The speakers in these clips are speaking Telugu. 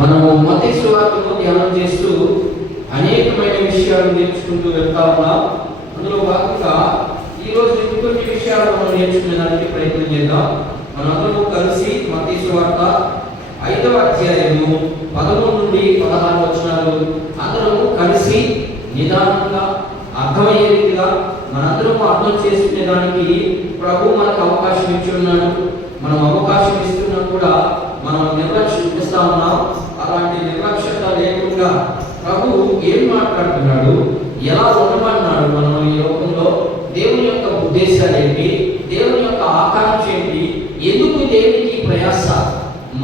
మనము మత్తయి సువార్తను ధ్యానం చేస్తూ అనేకమైన విషయాలు నేర్చుకుంటూ వెళ్తా ఉన్నాం. అందులో భాగంగా ఈరోజు ఇంకొన్ని విషయాలు మనం నేర్చుకునేదానికి ప్రయత్నం చేద్దాం. మనందరము కలిసి మత్తయి సువార్త 5వ అధ్యాయము 13 నుండి 16 వచనాలు అందరము కలిసి నిదానంగా అర్థమయ్యే రీతిగా మనందరము అర్థం చేసుకునేదానికి ప్రభు మనకు అవకాశం ఇచ్చి ఉన్నాడు. మనం అవకాశం ఇస్తున్నా కూడా మనం నిర్లక్ష్యం చేస్తా ఉన్నాం. అలాంటి నిర్లక్ష్యత లేకుండా ప్రభు ఏం మాట్లాడుతున్నాడు, ఎలా ఉండమన్నాడు, మనం ఈ లోకంలో దేవుని యొక్క ఉద్దేశాలు ఏంటి, దేవుని యొక్క ఆకాంక్ష ఏంటి, ఎందుకు దేవునికి ప్రయాస,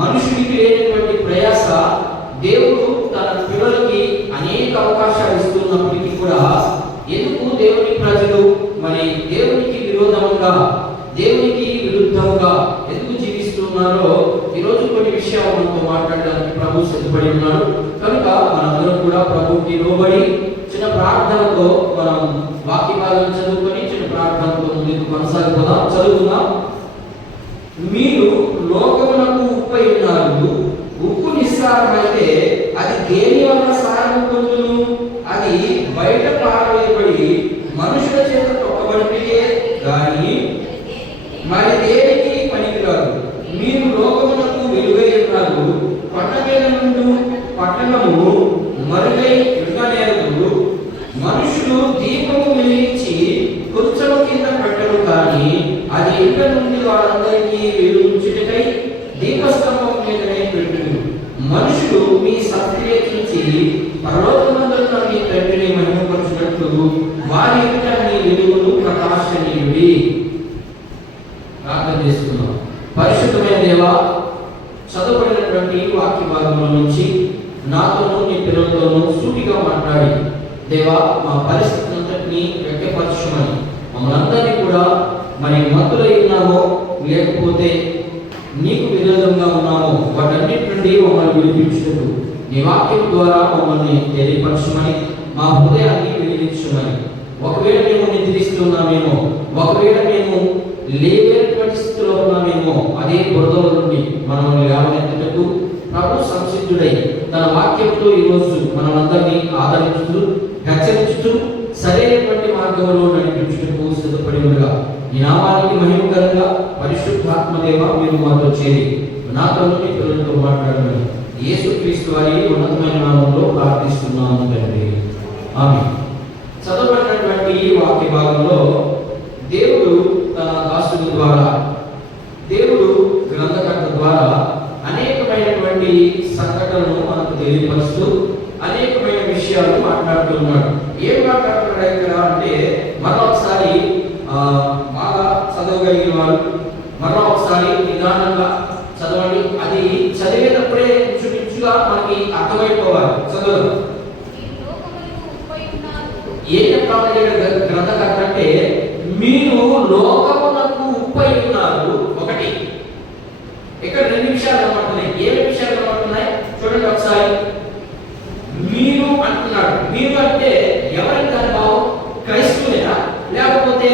మనుషుడికి లేనటువంటి ప్రయాస దేవుడు తన పిల్లలకి అనేక అవకాశాలు ఇస్తున్నప్పటికీ కూడా ఎందుకు దేవుని ప్రజలు మరి దేవునికి విరోధంగా, దేవునికి విరుద్ధంగా ఎందుకు జీవిస్తున్నారో ఈరోజు కొన్ని విషయాలు మనతో మాట్లాడడానికి ప్రభు సిద్ధపడి ఉన్నాడు. కనుక మనందరం కూడా ప్రభుకి లోబడి చిన్న ప్రార్థనతో మనం వాక్య భాగం చదువుకొని చిన్న ప్రార్థనతో ముందుకు కొనసాగిపోదాం. చదువుకుందాం. మీరు లోకమునకు ఉప్పై ఉన్నారు. ఉప్పు నిస్సారమైతే అది దేని వల్ల సారము పొందును? అది బయట పారవేయబడి మనుషుల చేత తొక్కబడితే గాని మరి దేనికి పనికిరాదు. మీరు లోకమునకు వెలుగై ఉన్నారు. పట్టణ నుండి పట్టణము మరుగై ఉండనేరు. మనుషులు దీపము వెలిగించి కొంచెం కింద పెట్టరు, కానీ అది ఇంట నుండి వారందరికీ వెలుగుచుటకై దీపస్తంభం మీదనే పెట్టును. మనుషులు మీ సత్క్రియ చూచి పరలోకమందున్న మీ తండ్రిని మహిమపరచునట్లు వారి ఎదుట మీ వెలుగును ప్రకాశనీయుడి. ప్రార్థన చేసుకుందాం. పరిశుద్ధమైన దేవా, చదవబడినటువంటి వాక్య భాగంలో నుంచి నాతోనూ నీ పిల్లలతోనూ సూటిగా మాట్లాడి దేవా, మా పరిస్థితిని అంతటినీ వ్యక్తపరచమని, మమ్మల్ని అందరినీ కూడా మరి మత్తులై ఉన్నామో లేకపోతే నీకు విరోధంగా ఉన్నామో వాటన్నిటి నుండి మమ్మల్ని విడిపించుటకు నీ వాక్యం ద్వారా మమ్మల్ని తెలియపరచమని, మా హృదయాన్ని వెలిగించమని. ఒకవేళ మేము నిద్రిస్తున్నామేమో, ఒకవేళ మేము లేవేటువంటి స్థితిలో ఉన్నామేమో, అదే బురదల నుండి మనల్ని లేవనెత్తుటకు ప్రభు సంసిద్ధుడై తన వాక్యంతో ఈరోజు మనమందరినీ ఆదరించుతూ హెచ్చరించుతూ సరైనటువంటి మార్గంలో నడిపించుటకు సిద్ధపడి ఉండగా ఈ నామానికి మహిమకరంగా పరిశుద్ధాత్మదేవ మీరు మాతో చేరి నాతో నీ పిల్లలతో మాట్లాడమని యేసుక్రీస్తు వారి ఉన్నతమైన నామంలో ప్రార్థిస్తున్నాము తండ్రి, ఆమేన్. చదవబడినటువంటి ఈ వాక్య భాగంలో దేవుడు తన దాసుల ద్వారా, దేవుడు గ్రంథకర్త ద్వారా అనేకమైనటువంటి సంఘటనలను మనకు తెలియపరుస్తూ అనేకమైన విషయాలు మాట్లాడుతున్నాడు. ఏం మాట్లాడుతున్నాడు ఇక్కడ అంటే, మరొకసారి బాగా చదవగలిగిన వారు మరొకసారి నిదానంగా చదవండి. అది చదివేటప్పుడే ఇంచుమించుగా మనకి అర్థమైపోవాలి. చదవదు ఏం చెప్తామని గ్రంథకర్త అంటే, మీరు లోకమునకు ఉప్పై ఉన్నారు. ఒకటి, ఇక్కడ 2 విషయాలు కనబడుతున్నాయి. ఏ విషయాలు కనబడుతున్నాయి చూడండి ఒకసారి. మీరు అంటున్నాడు. మీరు అంటే ఎవరికి దాని భావం? క్రైస్తవులేనా, లేకపోతే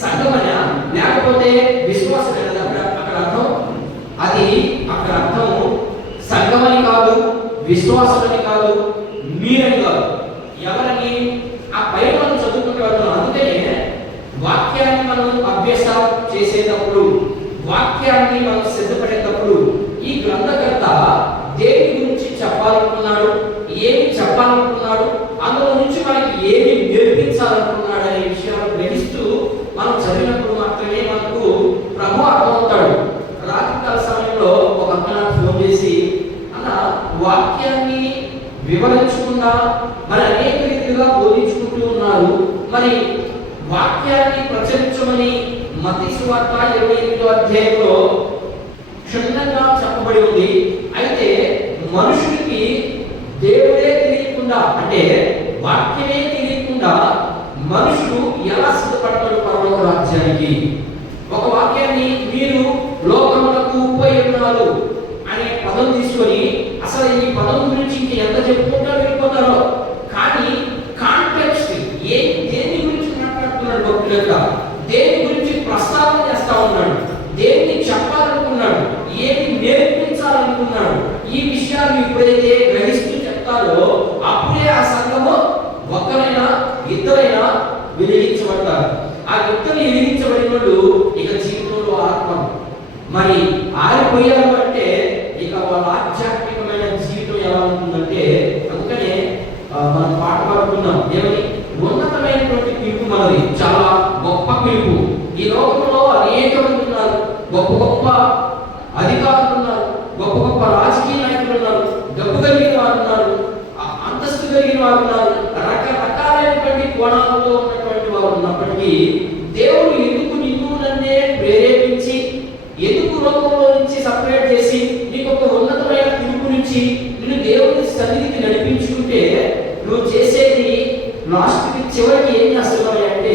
సంఘమేనా, లేకపోతే విశ్వాసమేనా? అక్కడ అర్థం అది, అక్కడ అర్థం సంఘమని కాదు, విశ్వాసమని కాదు, మీరని కాదు. ఎవరని? ఆ పైన మనం చదువుకుంటూ వెళ్తున్నాం. అందుకనే వాక్యాన్ని మనం అభ్యాసం చేసేటప్పుడు, వాక్యాన్ని మనం సిద్ధపడేటప్పుడు ఈ గ్రంథకర్త దేని గురించి చెప్పాలనుకున్నాడు, ఏమి చెప్పాలనుకున్నాడు, అందులో నుంచి మనకి ఏమి నేర్పించాలనుకున్నాడు అనే విషయాలు గ్రహిస్తూ మనం చదివినప్పుడు మాత్రమే మనకు ప్రభు అర్థమవుతాడు. రాత్రికాల సమయంలో ఒక అన్న నాకు ఫోన్ చేసి, అన్న వాక్యాన్ని వివరించకుండా మరి అనేక రీతిగా బోధించుకుంటూ ఉన్నారు, మరి వాక్యాన్ని ప్రచురించమని మత్తయి సువార్త 28వ అధ్యాయంలో క్షుణ్ణంగా చెప్పబడి ఉంది. అయితే మనుషుడికి దేవుడే తెలియకుండా, అంటే వాక్యమే తెలియకుండా మనుషుడు ఎలా సిద్ధపడతాడు పరలోక రాజ్యానికి? ఒక వాక్యాన్ని మీరు లోకమునకు ఉప్పై ఉన్నారు అనే పదం తీసుకొని అసలు ఈ పదం గురించి ఇంక ఎంత చెప్పుకుంటా వెళ్ళిపోతారో, కానీ కాంటెక్స్ట్ దేని గురించి మాట్లాడుతున్నాడు భక్తులుగా, దేని గురించి ప్రస్తావన చేస్తా ఉన్నాడు, దేన్ని చెప్పాలనుకున్నాడు, ఏమి నేర్పించాలనుకున్నాడు, ఈ విషయాలు ఎప్పుడైతే గ్రహిస్తూ చెప్తారో అప్పుడే ఆ సంఘము ఒక్కరైనా ఇద్దరైనా వెలిగించబడతారు. ఆ ఇద్దరు వెలిగించబడిన వాళ్ళు ఇక జీవితంలో ఆత్మ మరి ఆరిపోయారు అంటే ఇక వాళ్ళ ఆధ్యాత్మికమైన జీవితం ఎలా ఉంటుందంటే, అందుకనే మనం పాట పాడుకున్నాం ఏమని, ఉన్నతమైనటువంటి పిలుపు మనది, చాలా గొప్ప పిలుపు. ఈ లోకంలో అనేక మంది ఉన్నారు, గొప్ప గొప్ప అధికారులు ఉన్నారు, గొప్ప గొప్ప రాజకీయ నాయకులు ఉన్నారు, డబ్బు కలిగిన వారు ఉన్నారు, అంతస్తు కలిగిన వారు ఉన్నారు, రకరకాలైనటువంటి కోణాలలో ఉన్నటువంటి వారు ఉన్నప్పటికీ దేవుడు ఎందుకు నిన్ను నన్నే ప్రేరేపించి, ఎందుకు లోకంలో నుంచి సపరేట్ చేసి నీకు ఒక ఉన్నతమైన పిలుపు నుంచి నిన్ను దేవుని సన్నిధికి నడిపించుకుంటే నువ్వు చేసేది లాస్ట్కి చివరికి ఏం చేస్తున్నావు అంటే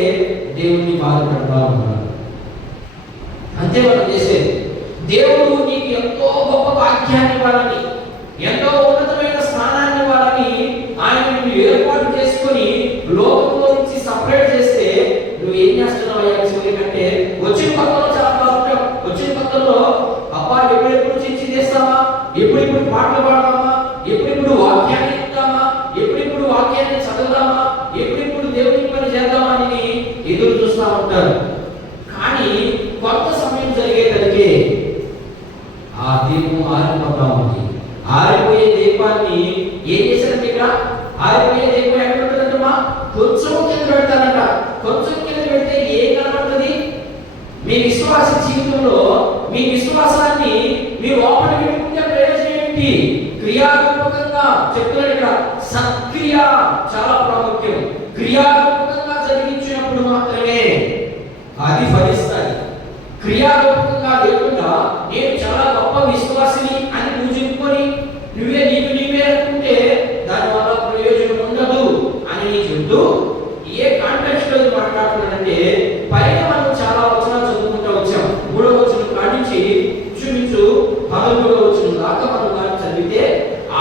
దేవుణ్ణి బాధపడతా ఉన్నాడు. అంతే మనం చేసేది. దేవుడు నీకు ఎంతో గొప్ప వాక్యాన్ని ఇవ్వాలని, ఎంతో ఉన్నతమైన స్థానాన్ని ఇవ్వాలని ఆయన నిన్ను ఏర్పాటు చేసుకొని లోకంలో నుంచి సపరేట్ చేస్తే నువ్వు ఏం చేస్తున్నావు చివరికంటే వచ్చిన పక్కలో చాలా బాగుంటావు. వచ్చిన పక్కలో అబ్బా ఎప్పుడెప్పుడు చిచ్చి చేస్తామా, ఎప్పుడెప్పుడు పాటలు పాడదామా, ఎప్పుడెప్పుడు వాక్యాన్ని ఇద్దామా, ఎప్పుడెప్పుడు వాక్యాన్ని చదవదామా, ఎప్పుడెప్పుడు దేవుని పని చేద్దామా అని ఎదురు చూస్తూ ఉంటారు. కానీ కొంత సమయం జరిగేసరికి ఆ దీపం ఆరిపోతా ఉంది. ఆరిపోయే దీపాన్ని ఏం చేశారంటే ఇక్కడ ఆరిపోయే దీపం ఎక్కడ ఉంటుందంటమ్మా, కొంచెం కింద పెడతారంట. కొంచెం కింద పెడితే ఏం కనబడుతుంది? మీ విశ్వాస జీవితంలో మీ విశ్వాసాన్ని మీరు లోపల పెట్టుకుంటే ప్రయోజనం ఏంటి? క్రియారూపకంగా చెప్తున్నాడు ఇక్కడ. సత్క్రియ చాలా ప్రాముఖ్యం. క్రియారూపకంగా జరిగించినప్పుడు మాత్రమే అది ఫలిస్తాయి. క్రియారూపకంగా లేకుండా నేను చాలా గొప్ప విశ్వాసిని అని నువ్వు చెప్పుకొని నీవే అనుకుంటే దానివల్ల ప్రయోజనం ఉండదు అని నీ చెప్తూ ఏ కాంటెక్స్ట్ లో మాట్లాడుతున్నాడంటే, పైన మనం చాలా వచనాలు చదువుకుంటూ వచ్చాం. 3వ వచనం కానించి చూపించు 13వ వచనం దాకా మనం దాన్ని చదివితే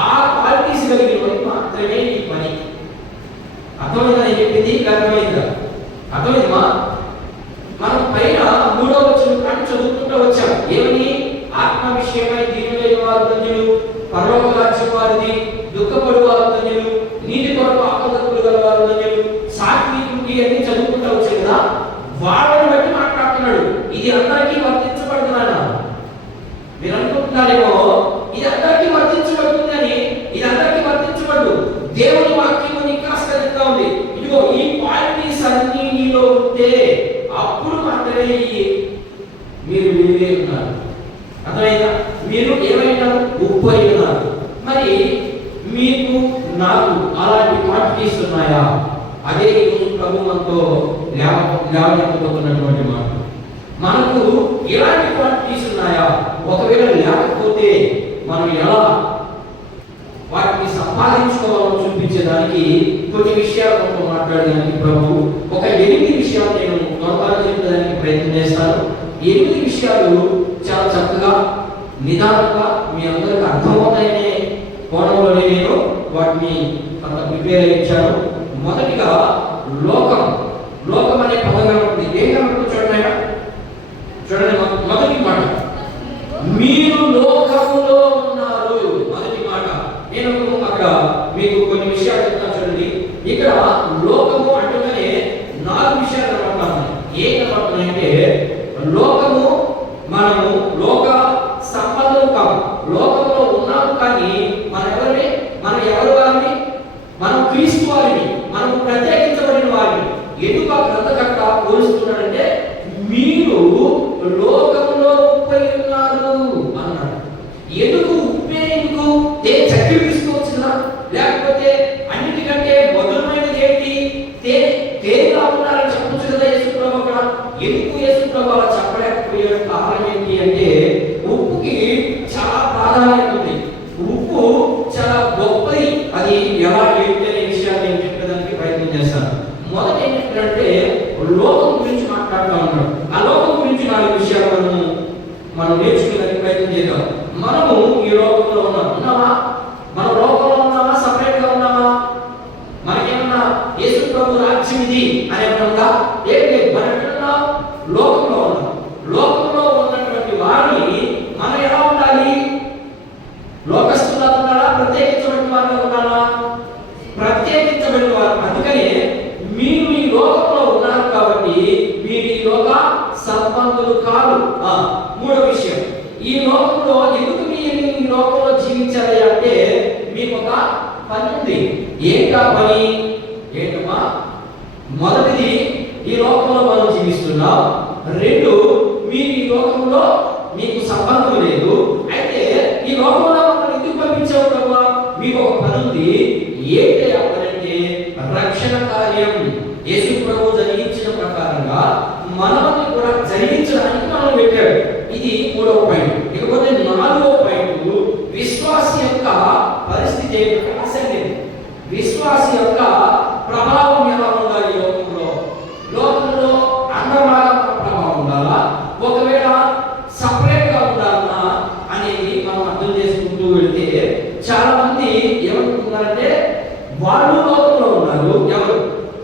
ఆ క్వాలిటీస్ కలిగిన వారికి మాత్రమే ఈ పని. అర్థమైందా నేను చెప్పింది? అర్థమైందా? అర్థమైందమ్మా? మనం పైన 3వ వచనం కానీ చదువుకుంటూ వచ్చాం. ఏమని? ఆత్మ విషయమై దీనులైన వారు ధన్యులు, పరలోక రాజ్యం వారిది, దుఃఖపడు వారు ధన్యులు, నీతి కొరకు ఆపదకులు గల వారు ధన్యులు, సాత్వికుడికి అన్ని చదువుకుంటూ వచ్చాయి కదా. వాళ్ళని బట్టి మాట్లాడుతున్నాడు. ఇది అందరికీ వర్తించబడుతున్నాడా? మీరు అనుకుంటున్నారేమో ఇది అందరికీ వర్తించబడుతుందని. ఇది అందరికీ వర్తించబడు. దేవుని వాక్యం నీకు ఆస్కరిస్తా ఉంది. ఇదిగో ఈ క్వాలిటీస్ అన్ని నీలో ఉంటే అప్పుడు మాత్రమే మీరు విలువే ఉన్నారు. అర్థమైందా? మీరు ఏమైనా ఉప్పు అయి ఉన్నారు. మరి మీకు నాకు అలాంటి క్వాంటిటీస్ ఉన్నాయా? అదే ఈరోజు ప్రభు మనతో లేవనెత్తబోతున్నటువంటి మాట. మనకు ఎలాంటి క్వాంటిటీస్ ఉన్నాయా? ఒకవేళ లేకపోతే మనం ఎలా వాటిని సంపాదించుకోవాలో చూపించేదానికి కొన్ని విషయాలు మనతో మాట్లాడడానికి ప్రభు ఒక 8 విషయాలు నేను చెప్పడానికి ప్రయత్నం చేస్తాను. 8 విషయాలు చాలా చక్కగా నిదానంగా మీ అందరికి అర్థమవుతాయనే కోణంలోనే నేను వాటిని అంత ప్రిపేర్ అయ్యించాను. మొదటిగా లోకం. లోకం అనే పదం కనబడుతుంది. ఏం కనబడుతుంది చూడండి. చూడండి మొదటి మాట, మీరు లోకములో ఉన్నారు. మొదటి మాట. నేను అక్కడ మీకు కొన్ని విషయాలు చెప్తాను చూడండి. ఇక్కడ లోకము అంటూనే 4 విషయాలు కనబడుతున్నాయి. ఏం కనబడుతున్నాయంటే లోకము, మనము లోక సంబంధం కాదు, లోకంలో ఉన్నాము. కానీ మనం ఎవరు వారిని? మనం క్రీస్తు వారిని, మనం ప్రత్యేకించబడిన వారిని. ఎందుకు ఆ గ్రంథకర్త పోలుస్తున్నాడంటే మీరు లోకంలో ఉప్పై ఉన్నారు అన్నాడు. ఎందుకు ఉప్పే? ఎందుకు చక్కెర తీసుకోవచ్చునా? లేకపోతే అన్నిటికంటే మధురమైనది ఏంటి? తేనెగా ఉన్నారని చెప్పొచ్చు కదా యేసుప్రభు అక్కడ. ఎందుకు యేసుప్రభు అలా చెప్పలేకపోయే కారణం ఏంటి అంటే ఉప్పుకి చాలా ప్రాధాన్యత ఉంది. ఉప్పు చాలా గొప్పది. అది ఎలా ఏంటి అనే విషయాన్ని నేను చెప్పడానికి ప్రయత్నం చేస్తాను. మొదట ఏం చెప్పారంటే లోకం గురించి మాట్లాడుతూ ఉన్నాడు. ఆ లోకం గురించి 4 విషయాలు మనం నేర్చుకోవడానికి ప్రయత్నం చేద్దాం. మనము ఈ లోకంలో జీవించాలి అంటే మీకు ఒక పని ఉంది. ఏంటా పని? ఏంటమ్మా? మొదటిది, ఈ లోకంలో మనం జీవిస్తున్నాం. రెండు, మీరు ఈ లోకంలో మీకు సంబంధం లేదు. అయితే ఈ లోకంలో మనం ఎందుకు పంపించావు కదా? మీకు ఒక పని ఉంది. ఏంటి ఆ పని అంటే రక్షణ కార్యం. యేసు ప్రభు జరిగించిన ప్రకారంగా మనల్ని కూడా జరిగించడానికి మనం పెట్టాడు. ఇది మూడవ పాయింట్. ఇకపోతే నాలుగవ పాయింట్, విశ్వాస యొక్క పరిస్థితి ఏంటంటే అసలు విశ్వాస యొక్క ప్రభావం ఎలా ఉండాలి ఈ లోకంలో? లోకంలో అందరిలాగా ప్రభావం ఉండాలా, ఒకవేళ సపరేట్ గా ఉండాలన్నా అనేది మనం అర్థం చేసుకుంటూ వెళితే చాలా మంది ఏమనుకుంటున్నారంటే వాళ్ళు లోకంలో ఉన్నారు, ఎవరు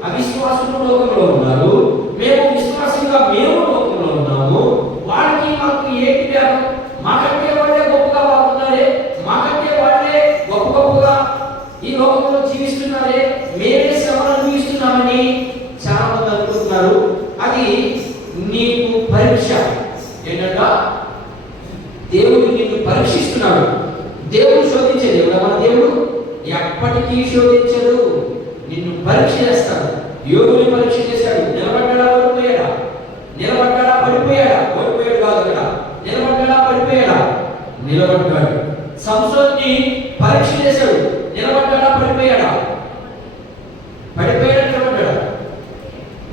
అవిశ్వాసులు లోకంలో ఉన్నారు, మేము విశ్వాసంగా మేము లోకంలో ఉన్నాము, వాళ్ళకి మాకు ఏంటి భేదం? మాకంటే వాళ్ళే గొప్పగా బాగున్నారే, మాకంటే వాళ్ళే గొప్ప గొప్పగా ఈ లోకంలో జీవిస్తున్నారే, మేమే శ్రమను అనుభవిస్తున్నామని చాలా మంది అనుకుంటున్నారు. అది నీకు పరీక్ష. ఏంటంట? దేవుడు నిన్ను పరీక్షిస్తున్నాడు. దేవుడు శోధించే దేవుడు. మన దేవుడు ఎప్పటికీ శోధించడు, నిన్ను పరీక్ష చేస్తాడు. యోగుని పరీక్ష చేశాడు. నిలబడ్డా ఓడిపోయాడా? నిలబడ్డా పడిపోయాడా? ఓడిపోయాడు కాదు అక్కడ. నిలబడ్డా పడిపోయాడా? నిలబడ్డాడు. సంసోన్ని పరీక్ష చేశాడు. నిలబడ్డా పడిపోయాడా? పడిపోయాడు. నిలబడ్డాడా?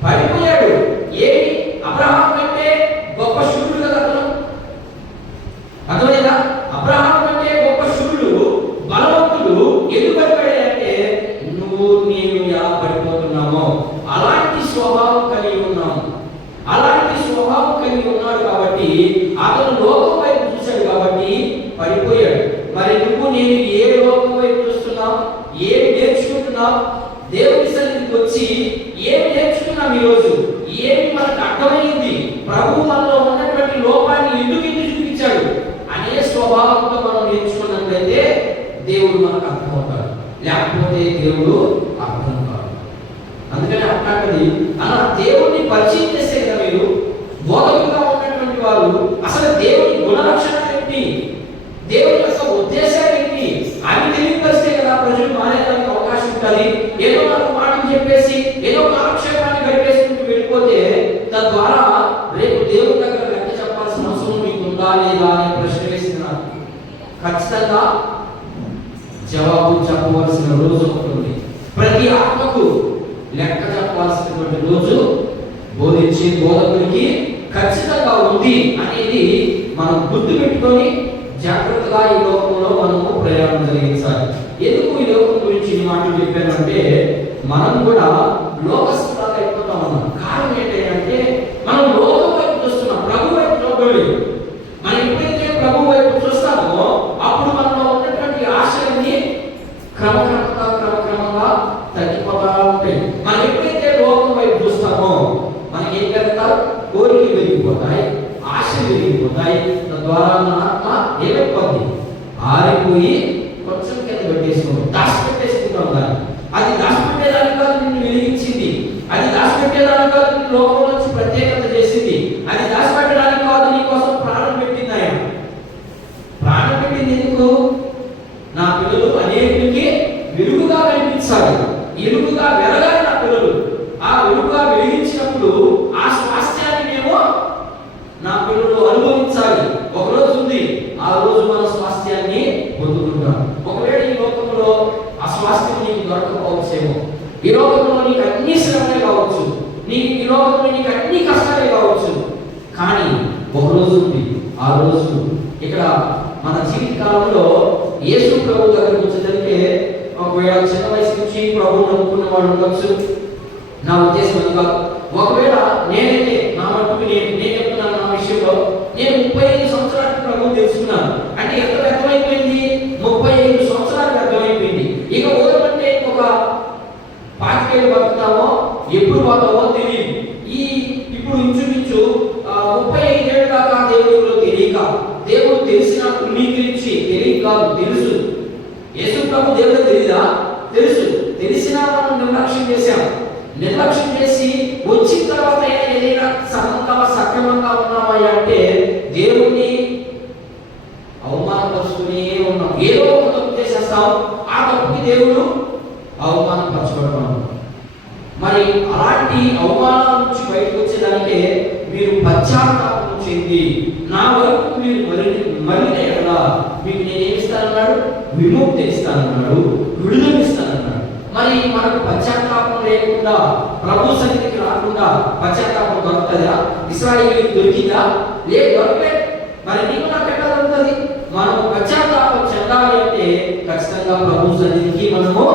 పడిపోయాడు. ఏమి? అబ్రహాం కంటే గొప్ప శూరుడు కదా అతను. అర్థమైందా? అబ్రహాం కంటే గొప్ప శూరుడు, బలవంతుడు. ఎందుకు పడిపోయాడంటే నేను ఎలా పడిపోతున్నామో అలాంటి స్వభావం కలిగి ఉన్నాము. అలాంటి స్వభావం కలిగి ఉన్నాడు కాబట్టి అతను లోకం వైపు చూశాడు కాబట్టి పడిపోయాడు. మరి నువ్వు నేను ఏ లోకం వైపు చూస్తున్నావు? ఏమి నేర్చుకుంటున్నావు? దేవుని సన్నిధికి వచ్చి ఏమి నేర్చుకున్నాం ఈరోజు? ఏమి మనకు అర్థమైంది? ప్రభు మనలో ఉన్నటువంటి లోపాన్ని ఎందుకు చూపించాడు అనే స్వభావంతో మనం నేర్చుకున్నట్లయితే దేవుడు మనకు అర్థమవుతాడు, లేకపోతే దేవుడు అర్థం కాదు. అందుకని అట్లాంటిది అలా దేవుడిని పరిచయం చేస్తే కదా మీరు బోధకులుగా ఉన్నటువంటి వారు అసలు దేవుని గుణలక్షణాలు ఏంటి, దేవుని యొక్క ఉద్దేశాలు ఏంటి అని తెలియపరిస్తే కదా ప్రజలు మారేదానికి అవకాశం ఉంటుంది. ఏదో మనకు మాటలు చెప్పేసి ఏదో కాలక్షేపాన్ని గడిపేసుకుంటూ వెళ్ళిపోతే తద్వారా రేపు దేవుని దగ్గర లెక్క చెప్పాల్సిన అవసరం మీకు ఉందా లేదా అనే ప్రశ్న వేస్తున్నారు. ఖచ్చితంగా జవాబు చెప్పవలసిన రోజు ఉంటుంది. ప్రతి ఆత్మకు లెక్క చెప్పాల్సినటువంటి రోజు బోధించే బోధకుడికి ఖచ్చితంగా ఉంది అనేది మనం గుర్తు పెట్టుకొని జాగ్రత్తగా ఈ లోకంలో మనము ప్రయాణం జరిగించాలి. ఎందుకు ఈ లోకం గురించి ఈ మాటలు చెప్పానంటే మనం కూడా లోకస్తులాగా అయిపోతా ఉన్నాం. కారణం ఏంటంటే మనం లోకం వైపు చూస్తున్నాం, ప్రభు వైపు చూడలేదు. మనం ఎప్పుడైతే ప్రభు వైపు చూస్తామో అప్పుడు మనలో ఉన్నటువంటి ఆశలన్నీ క్రమక్రమంగా తగ్గిపోతా ఉంటాయి. మనం ఎప్పుడైతే లోకం వైపు చూస్తామో మనకి ఏం పెడతారు? కోరికలు పెరిగిపోతాయి, ఆశలు పెరిగిపోతాయి. తద్వారా మన ఆత్మ ఏమైపోద్ది? ఆరిపోయి కొంచెం కింద పెట్టేసుకుంటాం, దాచిపెట్టేసుకుంటాం. దాన్ని అది దాచిపెట్టేదానికి కాదు నిన్ను వెలిగించింది, అది దాచిపెట్టేదానికి కాదు నిన్ను లోకంలో నుంచి ప్రత్యేకత చేసింది, అది దాచిపెట్టడానికి కాదు నీ కోసం ప్రాణం పెట్టింది. ఆయన ప్రాణం పెట్టింది ఎందుకు? నా పిల్లలు అనేకులకి వెలుగుగా కనిపించాలి, వెలుగుగా వెలగాలి నా పిల్లలు. ఆ వెలుగుగా వెలిగించినప్పుడు ఆ స్వాస్థ్యాన్ని మేము నా పిల్లలు అనుభవించాలి. ఒక రోజు ఉంది, ఆ రోజు మన స్వాస్థ్యాన్ని పొందుకుంటాం. ఒకవేళ ఈ లోకంలో ఆ స్వాస్థ్యం నీకు దొరకకపోవచ్చేమో, ఈ లోకంలో నీకు అన్ని శ్రమలే కావచ్చు, ఈ లోకంలో నీకు అన్ని కష్టాలే కావచ్చు. కానీ ఒక రోజు ఉంది, ఆ రోజు ఇక్కడ మన జీవిత కాలంలో యేసు ప్రభు దగ్గరికి వచ్చేసరికి ఒకవేళ చిన్న వయసు నుంచి ప్రభువుని నమ్ముకున్న వాడు ఉండొచ్చు. నా ఉద్దేశం అది కాదు. ఒకవేళ నేనైతే నా మట్టుకు నేను చెప్తున్నాను, నా విషయంలో నేను 35 సంవత్సరాలకు ప్రభువు తెలుసుకున్నాను. అంటే ఎంత వ్యర్థమైపోయింది? 35 సంవత్సరాలు వ్యర్థమైపోయింది. ఇక ఓదమంటే ఒక 25 ఏళ్ళు బతుకుతామో ఎప్పుడు పోతామో తెలియదు. ఇప్పుడు ఇంచుమించు 35 ఏళ్ళు దాకా దేవుడిలో తెలియక, దేవుడు తెలిసిన అంగీకరించి తెలియక కాదు, తెలుసు. యేసు ప్రభు దేవుడు తెలియదా? తెలుసు. తెలిసినా మనం నిర్లక్ష్యం చేశాం. నిర్లక్ష్యం చేసి వచ్చిన తర్వాత ఏదైనా సక్రమంగా ఉన్నామా అంటే దేవుణ్ణి అవమానం అవమానపరుస్తూనే ఉన్నాం. ఏదో ఒక తప్పు చేసేస్తాం, ఆ తప్పుకి దేవుడు అవమానపరచబడతాం. మరి అలాంటి అవమానాల నుంచి బయటకు వచ్చేదానికే మీరు పశ్చాత్తాపం చెంది నా వరకు మీరు మళ్ళీ ఎడలా మీకు నేనేమి ఇస్తానన్నాడు? విముక్తి ఇస్తానన్నాడు, విడుదల ఇస్తానన్నాడు. మరి మనకు పశ్చాత్తాపం లేకుండా ప్రభు సన్నిధికి రాకుండా పశ్చాత్తాపం దొరుకుతుందా? ఇశ్రాయేలుకి దొరికిందా? లేదు, దొరకలేదు. మరి నీకు నాకు ఎట్లా దొరుకుతుంది? మనం పశ్చాత్తాపం చెందాలి అంటే ఖచ్చితంగా ప్రభు సన్నిధికి మనము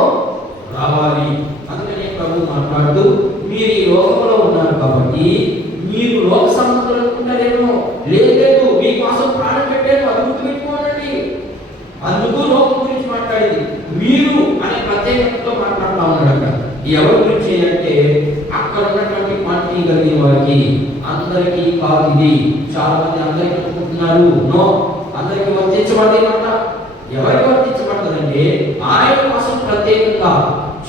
రావాలి. అందుకనే ప్రభు మాట్లాడుతూ మీరు ఈ లోకంలో ఉన్నారు కాబట్టి మీరు లోక సంబంధాలు అనుకుంటారేమో. లేదు, మీకోసం ప్రాణం పెట్టారు, అది గుర్తుపెట్టుకోనండి. అందుకు లోకం గురించి మాట్లాడింది. మీరు అనే ప్రత్యేకతతో మాట్లాడుతూ ఉన్నాడు. అక్కడ ఎవరి గురించి అంటే అక్కడ ఉన్నటువంటి క్వాంటిటీ కలిగిన వారికి అందరికీ కాదు ఇది. చాలా మంది అందరికీ అనుకుంటున్నారు, నో, అందరికీ వర్తించబడది మాట. ఎవరికి వర్తించబడుతుందంటే ఆయన కోసం ప్రత్యేకంగా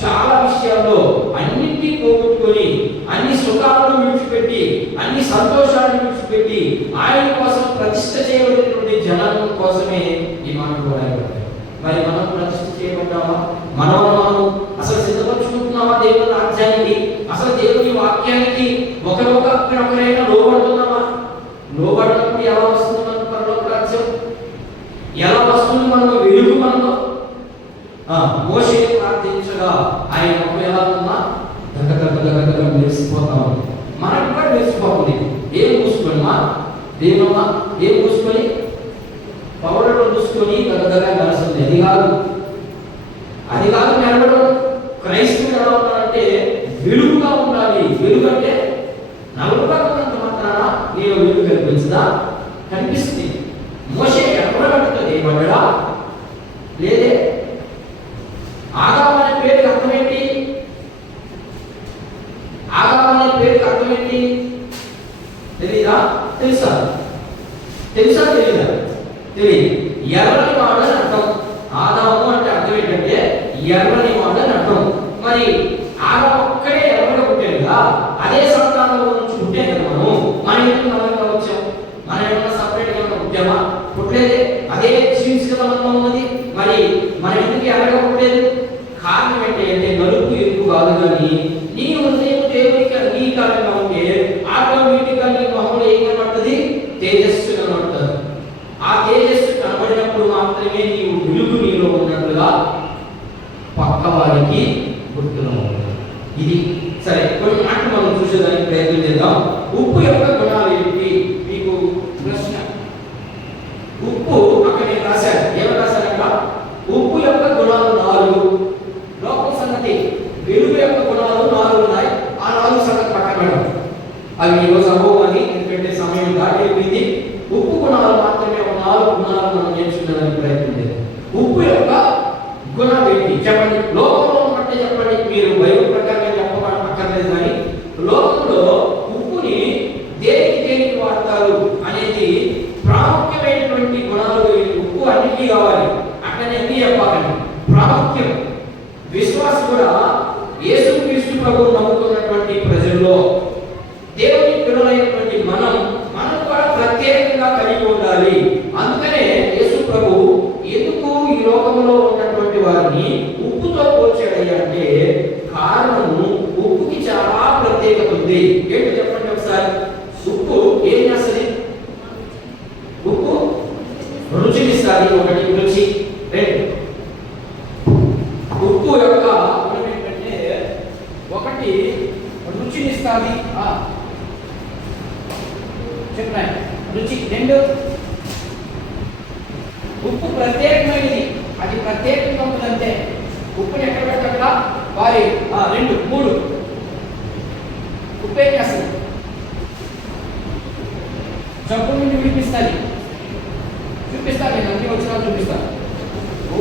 చాలా విషయాల్లో అన్నింటినీ పోగొట్టుకొని అన్ని సుఖాలను విడిచిపెట్టి అన్ని సంతోషాలను విడిచిపెట్టి ఆయన కోసం ప్రతిష్ఠ చేయబడినటువంటి జనాల కోసమే ఈ మాటలు రాయబడ్డాయి. మరి మనం ప్రతిష్ఠ చేయబడ్డామా? మనం అసలు సిద్ధపరచుకుంటున్నామా దేవుని రాజ్యానికి? అసలు దేవుని వాక్యానికి ఒకరైనా లోబడుతున్నామా? లోబడినప్పుడు ఎలా వస్తుంది మనకు పరలోక రాజ్యం? ఎలా వస్తుంది మనకు వెలుగు? మనలో మోషే ప్రార్థించగా ఆయన ఎలా ఉన్నా దగ్గర మెరిసిపోతాము. మనకు కూడా మెరిసిపోతుంది. ఏం మూసుకొనిమా దేవమ్మా, ఏం మూసుకొని పౌడర్లు మూసుకొని దగ్గర మెరుస్తుంది. అది కాదు మెరవడం. క్రైస్తవులు ఎలా ఉన్నారంటే వెలుగుగా ఉండాలి. వెలుగు అంటే నలుగుగా ఉన్నంత మాత్రాన నేను వెలుగు కనిపించదా? కనిపిస్తుంది. మోషే ఎడబడబడుతుంది, ఏమన్నా లేదే. ఆదాము అనే పేరుకి అర్థం ఏంటి? ఆదాము అనే పేరుకి అర్థం ఏంటి? తెలీదా? తెలుసా? తెలీదా? తెలియదు. ఎర్రని వాడని అర్థం. ఆదాము అంటే అర్థం ఏంటంటే ఎర్రని వాడని అర్థం. మరి ఆదాము ఒక్కడే ఎర్రగా పుట్టాడు కదా, అదే సంతానంలో నుంచి పుట్టే కదా మనం ఎందుకు నల్లగా వచ్చాం? మనం ఏమన్నా సపరేట్ గా పుట్టామా? పుట్టలేదే. అదే జీన్స్ కదా మనలో ఉన్నది. మరి మనం ఎందుకు ఎర్రగా పుట్టలేదు? కారణం ఏంటంటే నలుపు ఎరుపు కాదు, కానీ నీ హృదయం దేవునికి అంగీకారంగా ఉంటే ఆటోమేటిక్గా నీ మొహంలో ఏం కనబడుతుంది? తేజస్సు కనబడుతుంది. ఆ తేజస్సు కనబడినప్పుడు మాత్రమే నీవు వెలుగు నీలో ఉన్నట్లుగా పక్క వారికి గుర్తులో ఉంటుంది. ఇది సరే. కొన్ని మాటలు మనం చూసేదానికి ప్రయత్నం చేద్దాం. ఉప్పు యొక్క గుణాలు ఏంటి? మీకు ప్రశ్న. ఉప్పు అక్కడ నేను రాశాను. ఏమని రాశానక్క? ఉప్పు యొక్క గుణాలు 4. లోకం సంగతి వెలుగు యొక్క గుణాలు 4 ఉన్నాయి. ఆ 4 సంగతి పక్కన పెడదాం. అవి ఈరోజు అవ్వని, ఎందుకంటే సమయం దాటిపోయింది. ఉప్పు గుణాలు మాత్రమే ఒక 4 గుణాలు మనం నేర్చుకునేదానికి ప్రయత్నం చేద్దాం. ఉప్పు యొక్క గుణాలు ఏంటి చెప్పండి. లోకంలో అంటే చెప్పండి. మీరు బైబిల్ ప్రకారంగా చెప్పక్కర్లేదు, కానీ లోకంలో ఉప్పుని దేనికి వాడతారు అనేది ప్రాముఖ్యమైనటువంటి గుణాలు. ఉప్పు అన్నిటికీ కావాలి, అట్లనే అన్ని చెప్పాలండి. ప్రాముఖ్యం. విశ్వాసం కూడా యేసుక్రీస్తు ప్రభువును నమ్ముకున్నటువంటి ప్రజల్లో దేవుని పిల్లలైనటువంటి మనం కూడా ప్రత్యేకంగా కలిగి ఉండాలి. అందుకనే యేసు ప్రభు ఎందుకు ఈ లోకంలో ఉన్నటువంటి వారిని ఉప్పుతో పోల్చాడయ్యా అంటే కారణము ఉప్పుకి చాలా ప్రత్యేకత ఉంది. ఏంటో చెప్పండి ఒకసారి. ఉప్పు ఏం చేస్తుంది? ఉప్పు రుచినిస్తుంది. ఒకటి రుచి. 2 ఉప్పు యొక్క గుణం ఏంటంటే ఒకటి రుచినిస్తుంది. చెప్పండి రుచి. 2 ఉప్పు ప్రత్యేకమైనది. అది ప్రత్యేకంగా ఉంటుందంటే ఉప్పుని ఎక్కడ పెట్టక్కడ వారి 2 3 ఉప్పు ఏం చేస్తుంది? జబ్బు నుండి విడిపిస్తుంది. చూపిస్తాను, నేను అన్ని వచ్చినా చూపిస్తాను.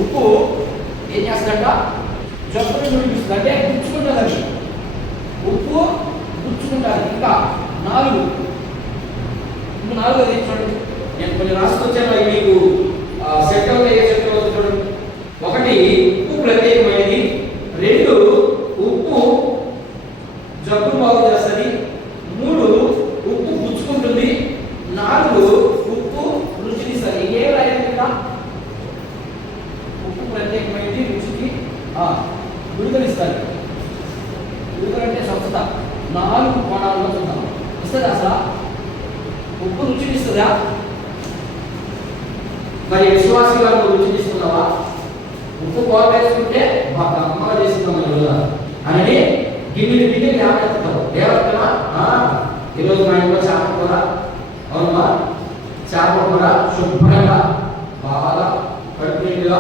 ఉప్పు ఏం చేస్తుందంట? జబ్బు నుండి విడిపిస్తుంది. అంటే గుచ్చుకుంటుంది. అది ఉప్పు గుచ్చుకుంటుంది. ఇంకా 4 అది చూడండి. నేను కొన్ని రాసుకొచ్చాను, అవి మీకు సెట్ అవుతాయి. ఏ సెట్ అవుతుంది చూడండి. 1 ఉప్పు ప్రత్యేకమైనది. 2 ఉప్పు జబ్బు బాగు చేస్తుంది. 3 ఉప్పు గుచ్చుకుంటుంది. 4 ఉప్పు రుచినిస్తుంది. ఏం రాయాలి? విడుదలిస్తారు. విడుదలంటే స్వచ్ఛత 4 కోణాల్లో చూద్దాం. ఇస్తుందా అసలు? ఉప్పు రుచినిస్తుందా? మరి విశ్వాసంగా నువ్వు రుచినిస్తున్నావా? ఉప్పు కూర వేసుకుంటే బాగా అమ్మగా చేస్తున్నాం అని గిన్నెలు లేవెత్తావు. లేవెత్తనా? ఈరోజు మా ఇంట్లో చేపల కూర, అవునమ్మా, చేపల కూర శుభ్రంగా బాగా కడుపు నీళ్ళుగా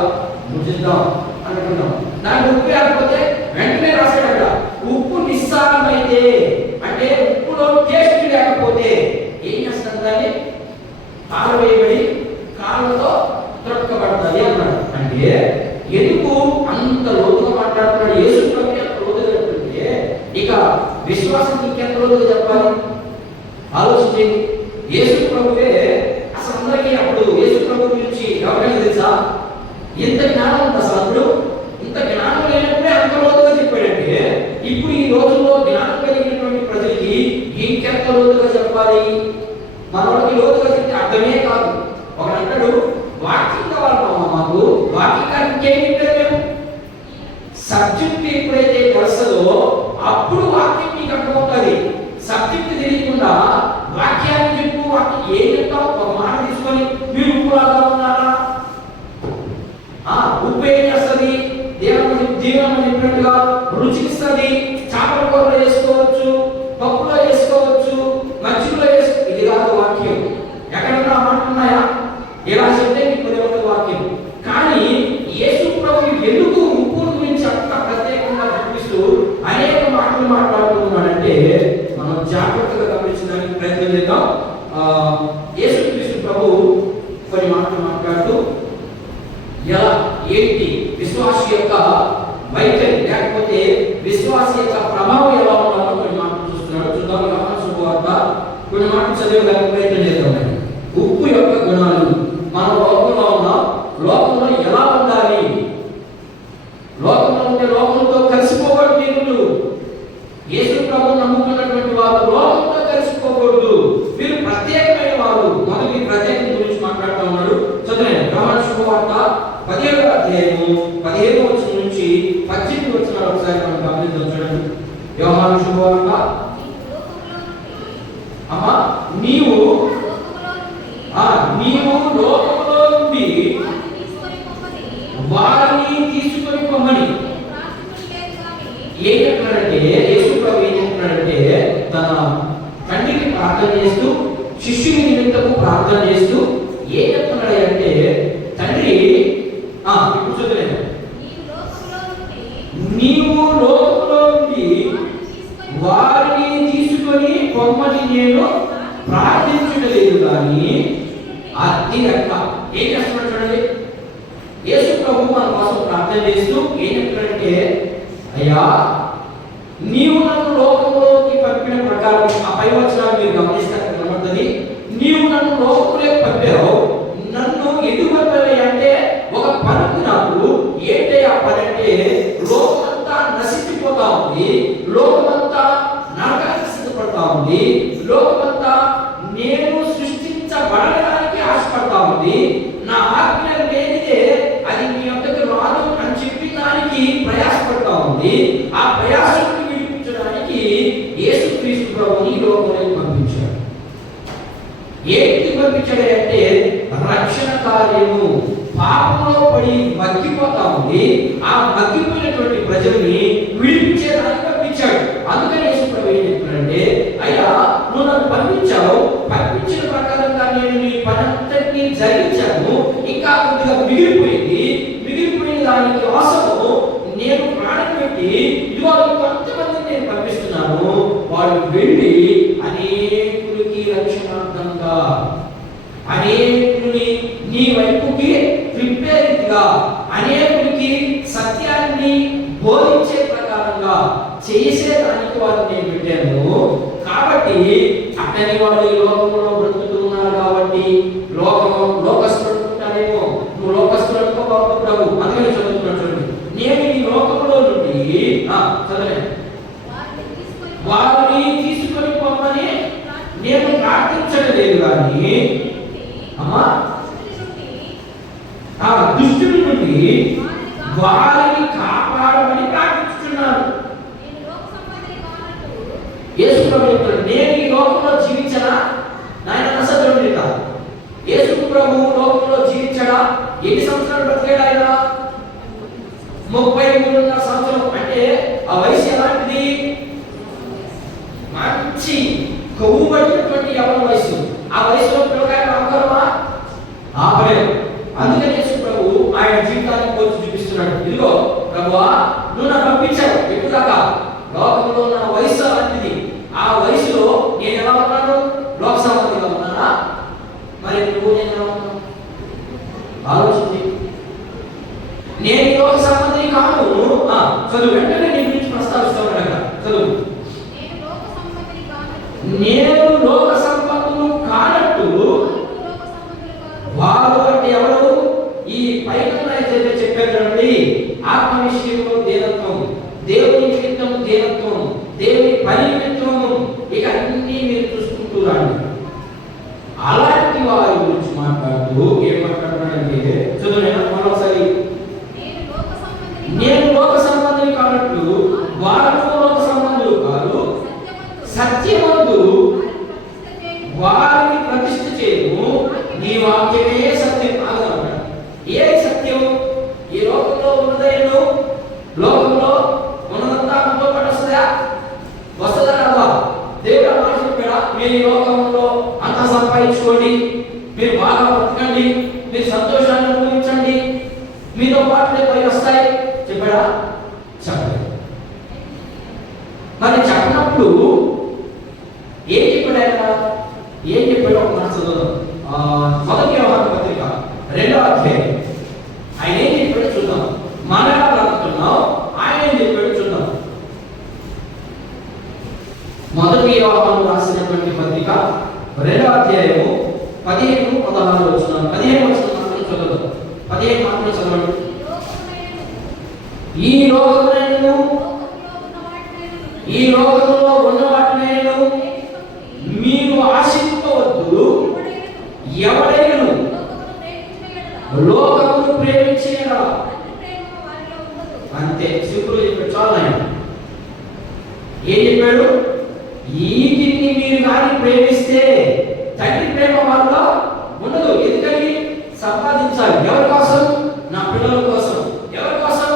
భుజిద్దాం అనుకున్నాం. దానికి ఉప్పు లేకపోతే వెంటనే రాసాడట, ఉప్పు నిస్సారమైతే అంటే ఉప్పులో టేస్ట్ లేకపోతే ఏం చేస్తారు? దాన్ని ఆరవేయబడి కాళ్ళతో త్రొక్కబడుతుంది అన్నాడు. అంటే ఎందుకు అంత లోతుగా మాట్లాడుతున్నాడు? యేసు ప్రభు ఎంత లోతుగా చెప్తుంటే ఇక విశ్వాసం ఇంకెంత లోతుగా చెప్పాలి? ఆలోచించండి. యేసు ప్రభువే అసలు అందరికీ అప్పుడు యేసు ప్రభు గురించి ఎవరైనా తెలుసా? ఎంత జ్ఞానం ఉంది అసలు? అప్పుడు ఇంత జ్ఞానం లేనప్పుడే అంత లోతుగా చెప్పాడంటే ఇప్పుడు ఈ రోజుల్లో జ్ఞానం కలిగినటువంటి ప్రజలకి ఇంకెంత లోతుగా చెప్పాలి? మనకి లోతుగా చెప్తే అర్థమే కాదు. ఒకడంటాడు, వాక్యం కావాలమ్మా మాకు, వాక్యం ఇంకేం చెప్పారు మేము? సబ్జెక్ట్ ఎప్పుడైతే వస్తుందో అప్పుడు వాక్యం మీకు అర్థమవుతుంది. సబ్జెక్ట్ తెలియకుండా వాక్యాన్ని చెప్పు, వాక్యం ఏం చెప్తావు? ఒక మాట తీసుకొని మీరు ఉప్పులాగా ఉన్నారా? ఉప్పు ఏం చేస్తుంది? జీవనం చెప్పినట్టుగా రుచిస్తుంది. చేపల కూరలో వేసుకోవచ్చు, పప్పులో వేసుకోవచ్చు, మజ్జిగలో వేసుకో. ఇది కాదు వాక్యం. ఎక్కడన్నా మాట ఉన్నాయా? ఎలా చెప్తే మీకు దేవుడి వాక్యం. కానీ యేసు ప్రభు ఎందుకు ఉప్పు గురించి అంత ప్రత్యేకంగా చూపిస్తూ అనేక మాటలు మాట్లాడుతున్నాడంటే మనం జాగ్రత్తగా గమనించడానికి ప్రయత్నం చేద్దాం. యేసుక్రీస్తు ప్రభు కొన్ని మాటలు మాట్లాడుతూ ఎలా ఏంటి విశ్వాస యొక్క వైఖరి లేకపోతే విశ్వాస యొక్క ప్రభావం ఎలా ఉండాలో కొన్ని మాటలు చూస్తున్నాడు. చూద్దాం. యోహాను శుభవార్త కొన్ని మాటలు చదివడానికి ప్రయత్నం చేద్దాం. ఉప్పు యొక్క గుణాలు. మన లోకంలో ఉన్న లోకంలో ఎలా ఉండాలి? లోకంలో ఉంటే లోకంతో కలిసిపోకూడదు. మీరు యేసు ప్రభువును నమ్ముకున్నటువంటి వారు లోకంతో కలిసిపోకూడదు. మీరు ప్రత్యేకమైన వారు. మొదటి ప్రత్యేకత గురించి మాట్లాడుతూ ఉన్నాడు. చదవండి. యోహాను శుభవార్త 17వ అధ్యాయము 15వ వచనం నుంచి 18వ వచనాలు ఒకసారి మనం గమనిద్దాం. చూడండి. యోహాను శుభవార్త. అమ్మా, నీవు లోకములో నుండి వారిని తీసుకొని పొమ్మని ఏం చెప్తున్నాడంటే యేసు ప్రభు ఏం చెప్తున్నాడంటే తన తండ్రికి ప్రార్థన చేస్తూ శిష్యుని నిమిత్తము ప్రార్థన చేస్తూ ఏం చెప్తున్నాడు అంటే తండ్రి ఇప్పుడు చూడలేదు, నీవు లోకములో నుండి వారిని తీసుకొని పొమ్మని నేను ప్రార్థించలేదు కానీ అది రక్క. ఏం చేస్తున్నాడు చూడండి. యేసు ప్రభు మన కోసం ప్రార్థన చేస్తూ ఏం చెప్తున్నాడంటే, అయ్యా నీవు నన్ను లోకంలోకి పంపిన ప్రకారం ఆ పై వచనాలు మీరు గమనిస్తే కనబడుతుంది. నీవు నన్ను లోకంలోకి పంపావు. నన్ను ఎందుకు పంపావు అంటే ఒక పనికి నాకు ఏంటే ఆ పని అంటే లోకమంతా నశించిపోతా ఉంది, లోకమంతా నరకానికి సిద్ధపడతా ఉంది, లోకమంతా నేను సృష్టించబడడానికి ఆశపడతా ఉంది. నా ఆజ్ఞ లేనిదే అది మీ యొక్కకు రాదు అని చెప్పి దానికి ప్రయాసపడతా ఉంది. ఆ ప్రయాసాన్ని విడిపించడానికి యేసుక్రీస్తు ప్రభువుని ఈ లోకంలోకి పంపించాడు. ఏంటి పంపించాడు అంటే రక్షణ కార్యము. పాపంలో పడి మగ్గిపోతా ఉంది. ఆ మగ్గిపోయినటువంటి ప్రజల్ని విడిపించేదానికి పంపించాడు. అందుకని యేసు ప్రభు ఏం చెప్తున్నాడంటే, అయ్యా నువ్వు నన్ను పంపించావు, పంపించిన ప్రకారంగా నేను నీ పని అంతటినీ జరిగించాను. ఇంకా కొద్దిగా మిగిలిపోయిన దానికి అవసరము నేను ప్రాణం పెట్టి ఇదిగో కొంతమందిని నేను పంపిస్తున్నాను. వాళ్ళు వెళ్ళి అనేకులకి రక్షణార్థంగా అనేకుని నీ వైపుకి త్రిప్పే రీతిగా అనేకులకి సత్యాన్ని బోధించే ప్రకారంగా చేసేదానికి వాళ్ళు నేను పెట్టాను. కాబట్టి అక్కడి వాళ్ళు ఈ లోకంలో బ్రతుకుతున్నారు కాబట్టి లోకస్తులు అనుకుంటారేమో. నువ్వు లోకస్తులు అనుకోబాబు ప్రభు. అందుకని చదువుతున్నాడు. నేను ఈ లోకంలో నుండి వారిని తీసుకొని పోమని నేను ప్రార్థించడం లేదు కానీ దుష్టుడి నుండి వారిని కాపాడమని ప్రార్థిస్తున్నాను. యేసు ప్రభు చెప్తాడు, నేను ఈ లోకంలో జీవించనా? నాయన నసరుడు కాదు. యేసు ప్రభు లోకంలో జీవించడా? ఎన్ని సంవత్సరాలు బ్రతికాడు ఆయన? 33 సంవత్సరం. అంటే ఆ వయసు ఎలాంటిది? మంచి కొవ్వుబడినటువంటి యవన వయసు. ఆ వయసులో పిల్లకాయలు ఆపగలమా? ఆపలేరు. అందుకని యేసు ప్రభు ఆయన జీవితాన్ని పోల్చి చూపిస్తున్నాడు. ఇదిగో ప్రభువా, నువ్వు నన్ను పంపించావు. ఎప్పుడు దాకా? లోకంలో నా వయసు అలాంటిది. ఆ వయసులో నేను ఎలా ఉన్నాను? లోక సంబంధిగా ఉన్నానా? మరి నువ్వు నేను ఎలా ఉన్నాను? ఆలోచించి. నేను ఈ లోక సంబంధి కాను. చదువు, వెంటనే నీ గురించి ప్రస్తావిస్తాను కదా. చదువు. నేను లోక సంబంధులు కానట్టు వారు అంటే ఎవరు? ఈ పైన అయితే చెప్పారండి, ఆత్మ విషయంలో దేవత్వం, దేవుని నిమిత్తం దేవత్వం, దేవుని పని నిమిత్తము, ఇక అన్ని మీరు చూసుకుంటూ రండి. అలాంటి వారి గురించి మాట్లాడుతూ ఏం మాట్లాడుతున్నాడంటే, చదువు మరోసారి, నేను లోక సంబంధిని కానట్టు వారు లోక సంబంధులు కాదు, సత్యవంతులు వారిని ప్రతిష్ఠ చేయము, నీ వాక్యమే సత్యం. ఆగమన్నాడు. ఏ సత్యం? ఈ లోకంలో ఉన్నదైనా లోకంలో ఉన్నదంతా మనతో పాటు వస్తుందా? వస్తుందా రాదా? దేవుడు మాట చెప్పాడా? మీరు ఈ లోకంలో అంతా సంపాదించుకోండి, మీరు బాగా బ్రతకండి, మీరు సంతోషాన్ని అనుభవించండి, మీతో పాటు పై వస్తాయి చెప్పాడా? చెప్పలేదు. మరి చెప్పినప్పుడు ఏం చెప్పాడు ఆయన? ఏం చెప్పాడు? ఒక మాట చదువుదాం. 1 యోహాను పత్రిక 2వ అధ్యాయం. ఆయన ఏం చెప్పాడో చూద్దాం. మనం ఎలా బ్రతుకుతున్నాం, ఆయన ఏం చెప్పాడో చూద్దాం. 1 యోహాను రాసినటువంటి పత్రిక 2వ అధ్యాయము 15-16 వచనం. 15 వచనం మాత్రం చదువుదాం. 15 మాత్రం చదవండి. ఈ లోకంలో ఉన్న వాటిని మీరు ఆశించవద్దు. ఎవడైనా లోకమును ప్రేమించేలా, అంతే సింపుల్ చెప్పాడు. చాలా ఆయన ఏం చెప్పాడు? వీటిని మీరు కానీ ప్రేమిస్తే తండ్రి ప్రేమ వాళ్ళలో ఉండదు. ఎందుకని? సంపాదించాలి. ఎవరి కోసం? నా పిల్లల కోసం. ఎవరి కోసం?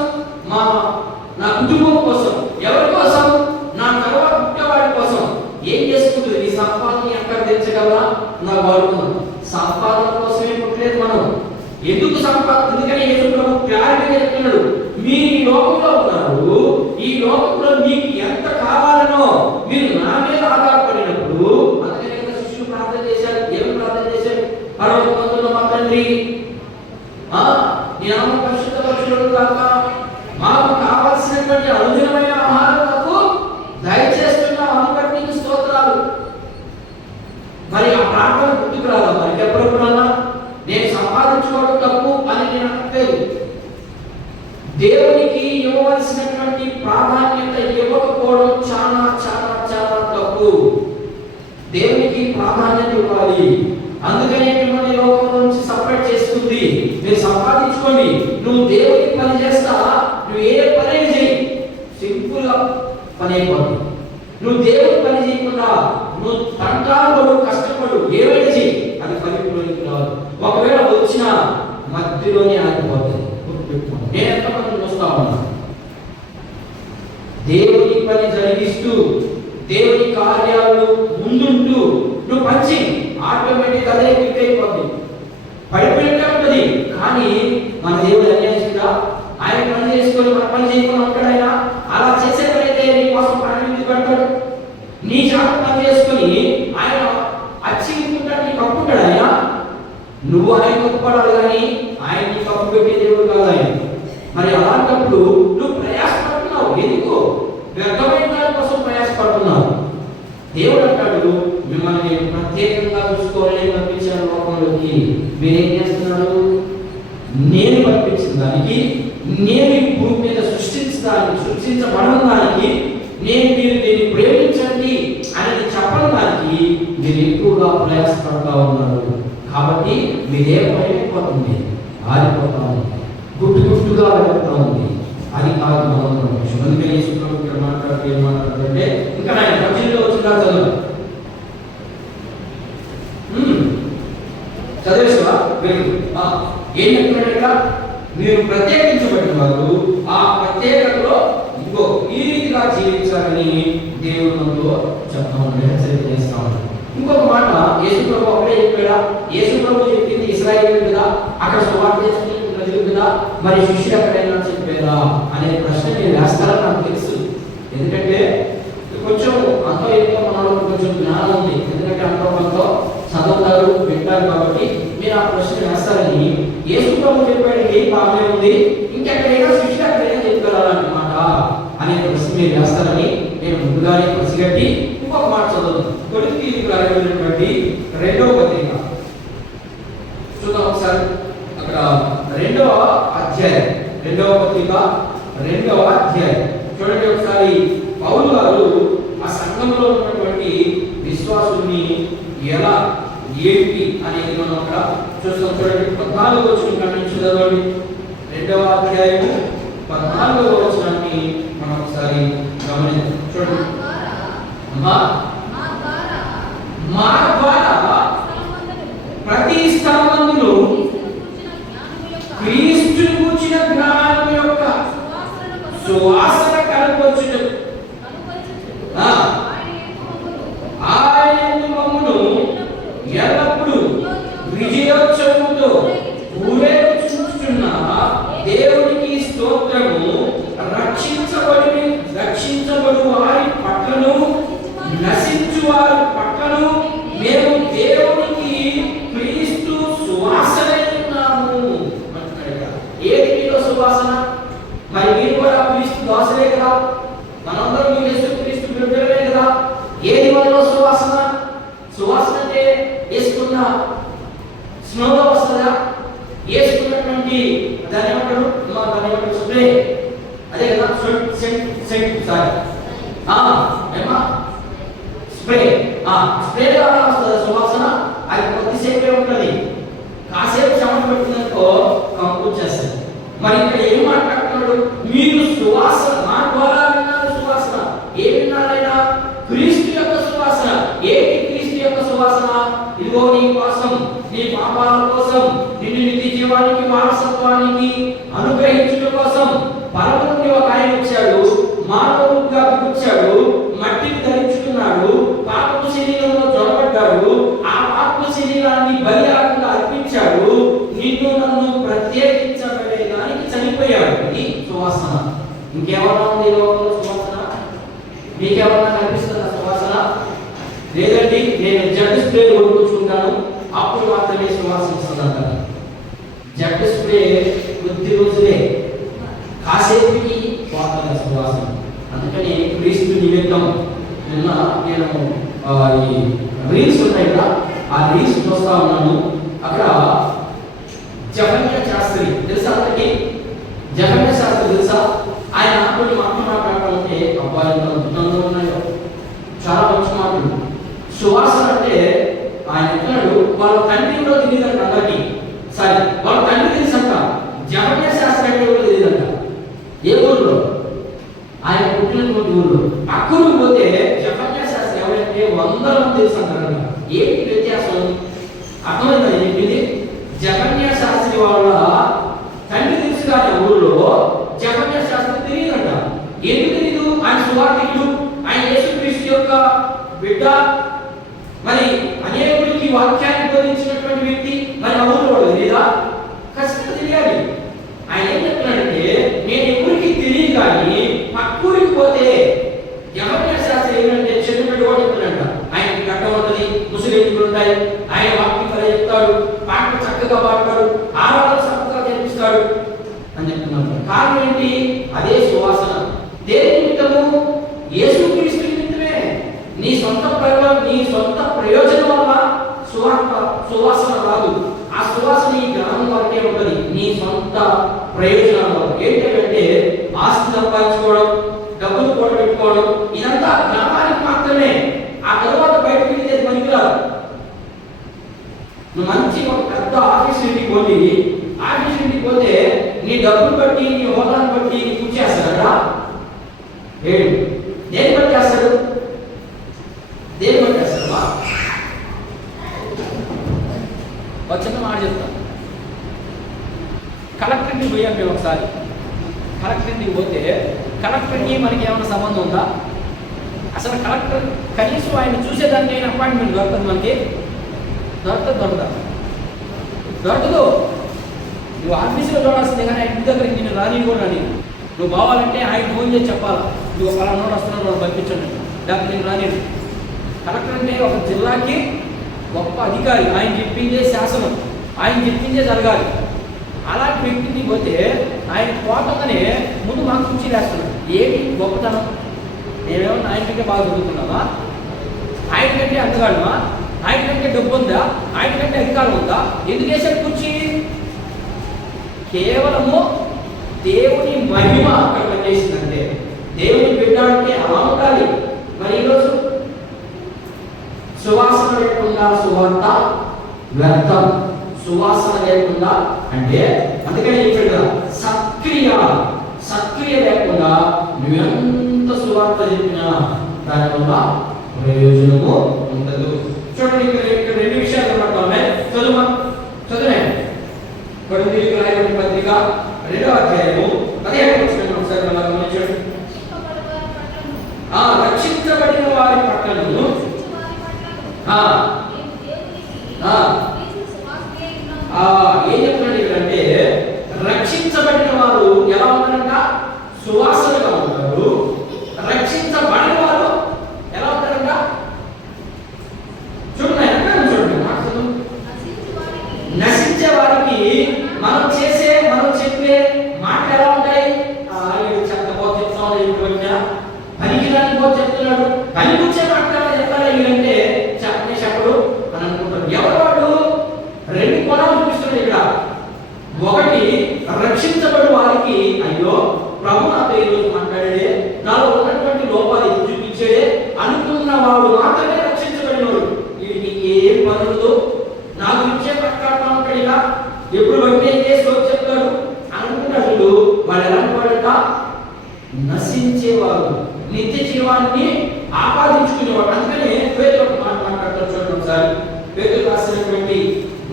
నా కుటుంబం కోసం. ఎవరి కోసం? నా తర్వాత పుట్టేవాడి కోసం. ఏం చేసుకుంటుంది? నీ సంపాదన ఎక్కడ తెచ్చగలరా? నా వాడుకున్నాం. సంపాదన కోసమే పుట్టలేదు మనం. ఎందుకు సంపాదన? ఎందుకని యేసు ప్రభు క్లారిటీగా చెప్తున్నాడు, మీరు ఈ లోకంలో ఉన్నారు, ఈ లోకంలో మీకు ఎంత కావాలనో మీరు నా మీద ఆధారపడినప్పుడు, అందుకని శిష్యులు ప్రార్థన చేశారు. ఏమి ప్రార్థన చేశారు? పరలోకమందున్న మా తండ్రి, నీ నామం పరిశుద్ధపరచబడును గాక, మాకు కావాల్సినటువంటి అనుదినమైన ఆహారం నాకు దయచేస్తున్నావు, అందుకని నీకు స్తోత్రాలు. మరి ఆ ప్రార్థన గుర్తుకు రాదా? మరి ఎప్పుడెప్పుడన్నా నేను సంపాదించుకోవడం తప్పు అని నేను అనట్లేదు. దేవునికి ఇవ్వవలసినటువంటి ప్రాధాన్యత ఇవ్వకపోవడం చాలా చాలా చాలా తప్పు. దేవునికి ప్రాధాన్యత ఇవ్వాలి. అందుకనే మిమ్మల్ని లోకం నుంచి సపరేట్ చేస్తుంది. మీరు సంపాదించుకోండి, నువ్వు దేవునికి పని చేస్తా, నువ్వు ఏ పని చేయి, సింపుల్ గా పని అయిపోతుంది. నువ్వు దేవుని పని చేయకుండా నువ్వు తంటాలు కష్టపడు, ఏమైనా చెయ్యి, అది ఫలితంలోకి రాదు. ఒకవేళ వచ్చినా మధ్యలోనే ఆగిపోతుంది. నేను ఎంతమంది చూస్తా ఉన్నా, దేవుని పని జరిగిస్తూ దేవుని కార్యాలు ముందుంటూ నువ్వు పంచి ఆటోమేటిక్ అదే క్లిక్ అయిపోతుంది, పడిపోయినట్టే ఉంటుంది. కానీ మన దేవుడు అన్యాయంగా ఆయన పని చేసుకొని మన పని చేయకుండా ఉంటాడు. ఆయన అలా చేసేటైతే నీ కోసం ప్రాణం పెడతాడు. నీ శాతం పని చేసుకొని ఆయన అచ్చికుంటాడు, నీకు అప్పుంటాడు. ఆయన నువ్వు ఆయన ఒప్పుకోవాలి, కానీ ఆయన నీకు అప్పు పెట్టే దేవుడు కాదు ఆయన. మరి అలాంటప్పుడు నువ్వు ప్రయాసపడుతున్నావు. ఎందుకు? వ్యర్థమైన దాని కోసం ప్రయాసపడుతున్నావు. దేవుడు అంటాడు, మిమ్మల్ని ప్రత్యేకంగా చూసుకోవాలని పంపించాను లోకంలోకి. మీరేం చేస్తున్నారు? నేను పంపించిన దానికి, నేను ఈ భూమి మీద సృష్టించబడిన దానికి, నేను మీరు దీన్ని ప్రేమించండి అనేది చెప్పని దానికి మీరు ఎక్కువగా ప్రయాసపడతా ఉన్నారు. కాబట్టి మీరేమైపోతుంది, ఆరిపోతా ఉంది. గుట్టుగా వెళ్తా ఉంది. అది కాదు మనం అందుకే యేసుప్రభు ఇక్కడ మాట్లాడుతూ ఏం మాట్లాడుతుంటే ఇంకా ఆయన ప్రజల్లో వచ్చిందా చదువు చదివేసా వెళ్ళు ఏం చెప్తున్నాడు ఇక్కడ? మీరు ప్రత్యేకించబడిన వారు ఆ ప్రత్యేకతలో ఇంకో ఈ రీతిగా జీవించాలని దేవుడు మనతో చెప్తా ఉంటే హెచ్చరిక చేస్తా ఉన్నాడు. ఇంకొక మాట యేసుప్రభు అప్పుడే చెప్పాడా? యేసుప్రభు చెప్పింది ఇశ్రాయేలు కదా, అక్కడ సువార్త చేసుకునే ప్రజలు కదా, మరి శిష్యులు ఎక్కడైనా చెప్పారా అనే ప్రశ్న నేను వేస్తారని నాకు తెలుసు. ఎందుకంటే కొంచెం అంతో ఎంతో మనలో కొంచెం జ్ఞానం ఉంది. ఎందుకంటే అంతో కొంతో చదువుతారు, వింటారు. కాబట్టి మీరు ఆ ప్రశ్న వేస్తారని యేసుప్రభు చెప్పాడు, ఏం బాగానే ఉంది, ఇంకెక్కడైనా శిష్యులు ఎక్కడైనా చెప్పారన్నమాట అనే ప్రశ్న మీరు వేస్తారని నేను ముందుగానే పసిగట్టి ఇంకొక మాట చదువుతాను. కొరింథీయులకు రాయబడినటువంటి 2వ పత్రిక చూద్దాం ఒకసారి. అక్కడ 2వ అధ్యాయం, 2వ పత్రిక 2వ అధ్యాయం చూడండి ఒకసారి. పౌలు గారు ఆ సంఘంలో ఉన్నటువంటి విశ్వాసుల్ని ఎలా ఏంటి అనేది మనం అక్కడ చూస్తాం. చూడండి 14వ వచనం నుంచి చదవండి. 2వ అధ్యాయము 14వ వచనాన్ని మనం ఒకసారి గమనిద్దాం. చూడండి. మా ద్వారా ప్రతి స్థలమందును క్రీస్తుని గూర్చిన జ్ఞానం యొక్క సువాసన కనపరచుట, ఆయన మమ్మును ఎల్లప్పుడూ విజయోత్సవముతో ఊరేగించుచున్న దేవునికి స్తోత్రము. రక్షించబడు వారి పట్లను నశించు వారి పట్లను మేము దేవునికి క్రీస్తు సువాసన ఉన్నాము అంటున్నాడు. ఏది మీలో సువాసన? మరి మీరు కూడా క్రీస్తు దాసులే కదా, మనందరం యేసు క్రీస్తు బిడ్డలే కదా. ఏది మనలో సువాసన? సువాసన అంటే వేసుకున్న స్నోలో వస్తుందా? వేసుకున్నటువంటి దాని ఏమంటారు స్ప్రే, అదే కదా స్ప్రే. స్ప్రే ద్వారా వస్తుంది సువాసన. అది కొద్దిసేపే ఉంటుంది, కాసేపు చెమట పెట్టిందనుకో కంపు వచ్చేస్తుంది. మరి ఇక్కడ ఏం మాట్లాడుతున్నాడు? మీరు సువాసన మా ద్వారా విన్నారు. సువాసన ఏ విన్నారైనా? క్రీస్తు యొక్క సువాసన. ఏంటి క్రీస్తు యొక్క సువాసన? ఇదిగో నీ కోసం, నీ పాపాల కోసం, నిన్ను నిత్య జీవానికి వారసత్వానికి అనుగ్రహించడం కోసం పరమ నుండి ఒక ఆయన వచ్చాడు, మానవుడిగా వచ్చాడు, మట్టిని ధరించుకున్నాడు, పాపపు శరీరంలో జొరబడ్డాడు, ఆ పాపపు శరీరాన్ని బలియాగంగా అర్పించాడు, నిన్ను నన్ను ప్రత్యేకించబడేదానికి చనిపోయాడు. ఇది సువాసన. ఇంకేమన్నా ఉంది లోకంలో సువాసన? మీకేమన్నా కనిపిస్తుందా సువాసన? లేదండి, నేను జెడ్ స్ప్రే కొనుక్కుంటాను అప్పుడు మాత్రమే సువాసన వస్తుందంట. జెడ్ స్ప్రే కొద్ది రోజులే, కాసేపుకి పోతుంది సువాసన. అందుకని క్రీస్తు నిమిత్తం నిన్న నేను ఈ రీల్స్ ఉన్నాయి కదా, ఆ రీల్స్ చూస్తా ఉన్నాను. అక్కడ జఫన్య శాస్త్రి తెలుసా? అందరికి జఫన్య శాస్త్రి తెలుసా? ఆయన కొన్ని మాటలు మాట్లాడుతుంటే అబ్బాయి అద్భుతంగా ఉన్నాయో, చాలా మంచి మాటలు. సువాసన అంటే ఆయన అంటున్నాడు, వాళ్ళ తండ్రి కూడా తెలియదంట అందరికి. సరే, వాళ్ళ తండ్రి తెలుసంట, జఫన్య శాస్త్రి అంటే కూడా తెలియదంట. ఏ ఊళ్ళో? ఆయన పుట్టినటువంటి ఊళ్ళో. అక్కడికి పోతే జఫన్య శాస్త్రి ఎవరంటే 100 మంది తెలుసు అంటారు. ఏంటి వ్యత్యాసం? అర్థమైందా చెప్పింది? జఫన్య శాస్త్రి వాళ్ళ తండ్రి తెలుసు కానీ ఊళ్ళో జఫన్య శాస్త్రి తెలియదంట. ఎందుకు తెలీదు? ఆయన సువార్తికుడు, ఆయన యేసుక్రీస్తు యొక్క బిడ్డ, మరి అనేకుడికి వాక్యాన్ని బోధించినటువంటి వ్యక్తి. మరి ఆ ఊళ్ళో వాడు తెలీదా? ఖచ్చితంగా తెలియాలి. ఆయన ఏం చెప్తున్నాడంటే, నేను ఎవరికి తెలియదు కానీ పక్కూరికి పోతే జఫన్య శాస్త్రి ఏమంటే చెట్టుబెట్టు కూడా చెప్తున్నాడంట. ఆయనకి కట్టం ఉంటుంది, ముసుగెందుకులు ఉంటాయి, ఆయన వాక్యం కథ చెప్తాడు, పాటలు చక్కగా పాడతాడు, ఆరాధన చక్కగా చేపిస్తాడు అని చెప్తున్నాడు. కారణం ఏంటి? అదే సువాసన. దేని నిమిత్తము? యేసుక్రీస్తు నిమిత్తమే. నీ సొంత ప్రయోజనం వల్ల సువాసన రాదు. ఆ సువాసన ఈ గ్రామం వరకే ఉంటుంది. నీ సొంత ప్రయోజనాల వల్ల ఏంటంటే ఆస్తి సంపాదించుకోవడం, డబ్బులు కూడబెట్టుకోవడం, ఇదంతా గ్రామానికి మాత్రమే. ఆ తర్వాత బయటకు వెళ్ళేది పనికిరాదు. నువ్వు మంచి ఒక పెద్ద ఆఫీస్ ఇంటికి పోతే నీ నీ డబ్బులు బట్టి, నీ హోదాను బట్టి నీ పూజ చేస్తాడా? ఏడు దేని బట్టి చేస్తాడు? దేని బట్టి చేస్తాడు? చిన్న మాట చెప్తాను. కలెక్టర్ని పోయాం మేము ఒకసారి. కలెక్టర్ని పోతే కలెక్టర్కి మనకి ఏమైనా సంబంధం ఉందా? అసలు కలెక్టర్ కనీసం ఆయన చూసేదానికి అయిన అపాయింట్మెంట్ దొరుకుతుంది మనకి? దొరకదు. నువ్వు ఆఫీసులో చూడాల్సిందే కానీ ఆయన ఇంటి దగ్గరికి నేను రాని కూడా రాని. నువ్వు బావాలంటే ఆయన ఫోన్ చేసి చెప్పాలా, నువ్వు పలానా వస్తున్నావు, మనం పంపించండి, లేకపోతే నేను రాని. కలెక్టర్ అంటే ఒక జిల్లాకి గొప్ప అధికారి. ఆయన చెప్పిందే శాసనం, ఆయన చెప్పిందే జరగాలి. అలాంటి వ్యక్తిని పోతే ఆయన పోతామనే ముందు మాకు కుర్చీలు వేస్తున్నాడు. ఏమి గొప్పతనం? మేమేమన్నా ఆయన కంటే బాగా చదువుతున్నామా? ఆయన కంటే అందగాడమా? ఆయన కంటే డబ్బు ఉందా? ఆయన కంటే అధికారం ఉందా? ఎందుకు వేసాడు కుర్చీ? కేవలము దేవుని మహిమ అక్కడ పనిచేసిందంటే, దేవుని బిడ్డ అంటే అలా ఉండాలి. మరి ఈరోజు సువాసన లేకుండా సువార్త వ్యర్థం. సువాసన లేకుండా అంటే అందుకని చెప్పాడు సక్రియ లేకుండా నువ్వెంత సువార్త చెప్పినా దానివల్ల ప్రయోజనము ఉండదు. చూడండి, ఇక్కడ రెండు విషయాలు మాట్లాడుతున్నాయి. చదువునే కొరింథీయులకు రాయబడిన పత్రిక 2వ అధ్యాయము 15వ వచనం ఒకసారి మనం గమనించండి. రక్షించబడిన వారి పట్లను ఏం చెప్తున్నాడు ఇక్కడంటే, రక్షించబడిన వారు ఎలా ఉన్నారంట? సువాసనగా ఉంటారు. రక్షించబడిన వారు ఎలా ఉంటారంట? చూడండి, నశించే వారికి మనం చెప్పే మాట ఎలా ఉంటాయి? చెత్తబో చెప్తున్నా, పనికిరాని బో చెప్తున్నాడు, పనికొచ్చే మాట చెప్తారా వీళ్ళంటే చెప్పడు అని అనుకుంటారు. ఎవరు వాడు? రెండు కోణాలు చూపిస్తున్నాడు ఇక్కడ. ఒకటి, రక్షించబడి వారికి అయ్యో ప్రభు నాతో ఈరోజు మాట్లాడే, నాలో ఉన్నటువంటి లోపాలు చూపించాడే అనుకున్న వాడు మాత్రమే రక్షించబడినవాడు. వీడికి ఏం పనులు నా గురించే ప్రకారం ఉంటాడు. ఇలా ఎప్పుడు బట్టి అయితే సోచి చెప్తాడు అనుకుంటాడు. వాళ్ళు ఎలాంటి వాడంట? నశించేవారు, నిత్య జీవాన్ని ఆపాదించుకునేవాడు. అందుకనే పేతురు ఒక మాట మాట్లాడతారు. చూడండి ఒకసారి, పేతురు రాసినటువంటి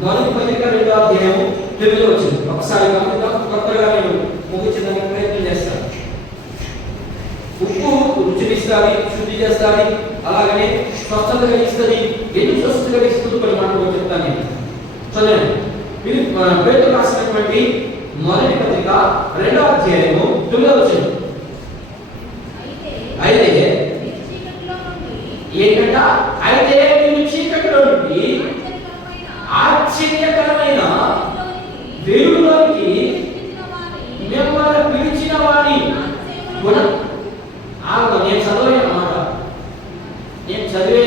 మొదటి పత్రిక 2వ అధ్యాయము 9వ వచనం ఒకసారి గమనిద్దాం. కొత్తగా నేను ముగించడానికి ప్రయత్నం చేస్తాను. ఉప్పు రుచినిస్తుంది, శుద్ధి చేస్తుంది, అలాగనే స్వస్థత కలిగిస్తుంది. ఎందుకు స్వస్థత కలిగిస్తుంది కొన్ని మాటలు చెప్తాను నేను. చదవండి, పేతురు రాసినటువంటి మొదటి పత్రిక 2వ అధ్యాయము 9వ వచనం. అయితే ఏంటంట? అయితే మీరు చీకటిలో నుండి ఆశ్చర్యకరమైన వెలుగులోకి మిమ్మల్ని పిలిచిన వారి నేను చదవలేను అన్నమాట. నేను చదివే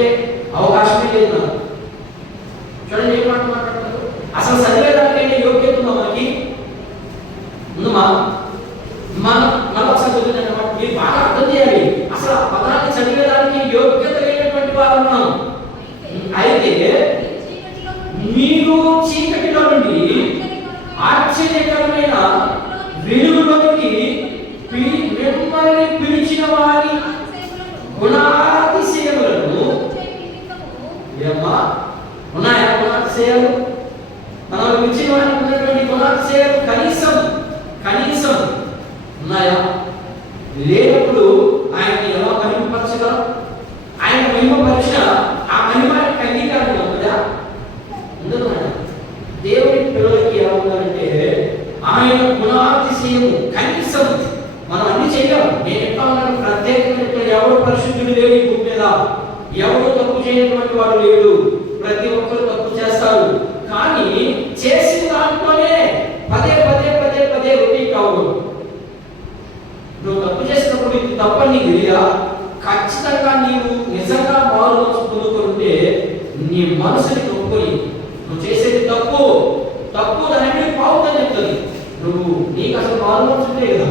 అవకాశమే లేదు నాకు. చూడండి ఏం మాట మాట్లాడతారు. అసలు చదివేదానికైనా యోగ్యత ఉందా మనకి? ఉందమ్మా? మనం ఒకసారి చదువుతున్నమాట మీరు బాగా అర్థం చేయాలి. అసలు ఆ పదాన్ని చదివేదానికి యోగ్యత లేనటువంటి వారు ఉన్నాం. అయితే మీరు చీకటిలో నుండి ఆశ్చర్యకరమైన వెలుగులోకి మిమ్మల్ని పిలిచిన వారి గుణాతిశయములను ఏమ్మా ఉన్నాయా? గుణాతిశయాలు మనం పిలిచిన వారికి ఉన్నటువంటి గుణాతిశయాలు కనీసం ఉన్నాయా? లేనప్పుడు ఆయన్ని ఎలా మహిమపరచగలం? ఆయన మహిమపరిచిన ఆ మహిమానికి అంగీకారం ఉందా? ఉండదు. దేవుని పిల్లలకి ఎలా ఉండాలంటే ఆయన గుణాతిశయము కనీసం మనం అన్ని చేయలేం. నేను ఎట్లా ఉన్నాను? ప్రత్యేకమైన ఎవరు పరిశుద్ధుడు లేడు ఈ భూమి మీద. ఎవరు తప్పు చేయనటువంటి వాడు లేడు. ప్రతి ఒక్కరు తప్పు చేస్తారు. కానీ చేసిన దాంట్లోనే పదే రిపీట్ అవ్వదు. నువ్వు తప్పు చేసినప్పుడు ఇది తప్పని నీకు తెలియదా? ఖచ్చితంగా నీవు నిజంగా మారు మనసు పొందుకుంటే నీ మనసుని నొప్పుని నువ్వు చేసేది తప్పు దాన్ని పావుదని చెప్తుంది. నువ్వు నీకు అసలు మారు మనసు ఉంటే కదా,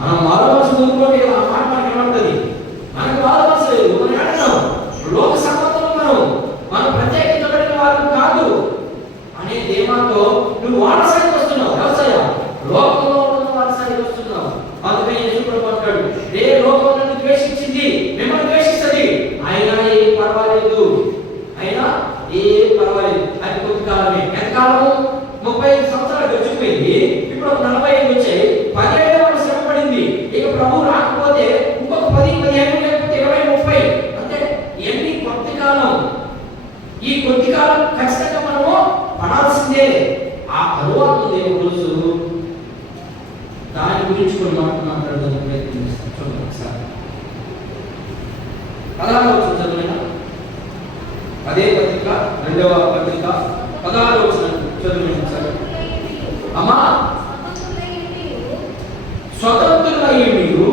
మనం మారు మనసు పొందుకోండి కదా. ఆ మాట మనకి ఏమంటుంది? మనకు మారు మనసు లేదు. మనం ఏడన్నాం? లోక సంబంధంలో మనం ప్రత్యేకించబడిన వారు కాదు అనే ధీమాతో నువ్వు వారసానికి వస్తున్నావు. వ్యవసాయం గురించి మాట్లాడడానికి ప్రయత్నం చేస్తాం. చూడండి ఒకసారి 16వ వచనం చదివిన అదే పత్రిక 2వ పత్రిక 16వ వచనం చదివిన ఒకసారి. అమ్మా స్వతంత్రులై మీరు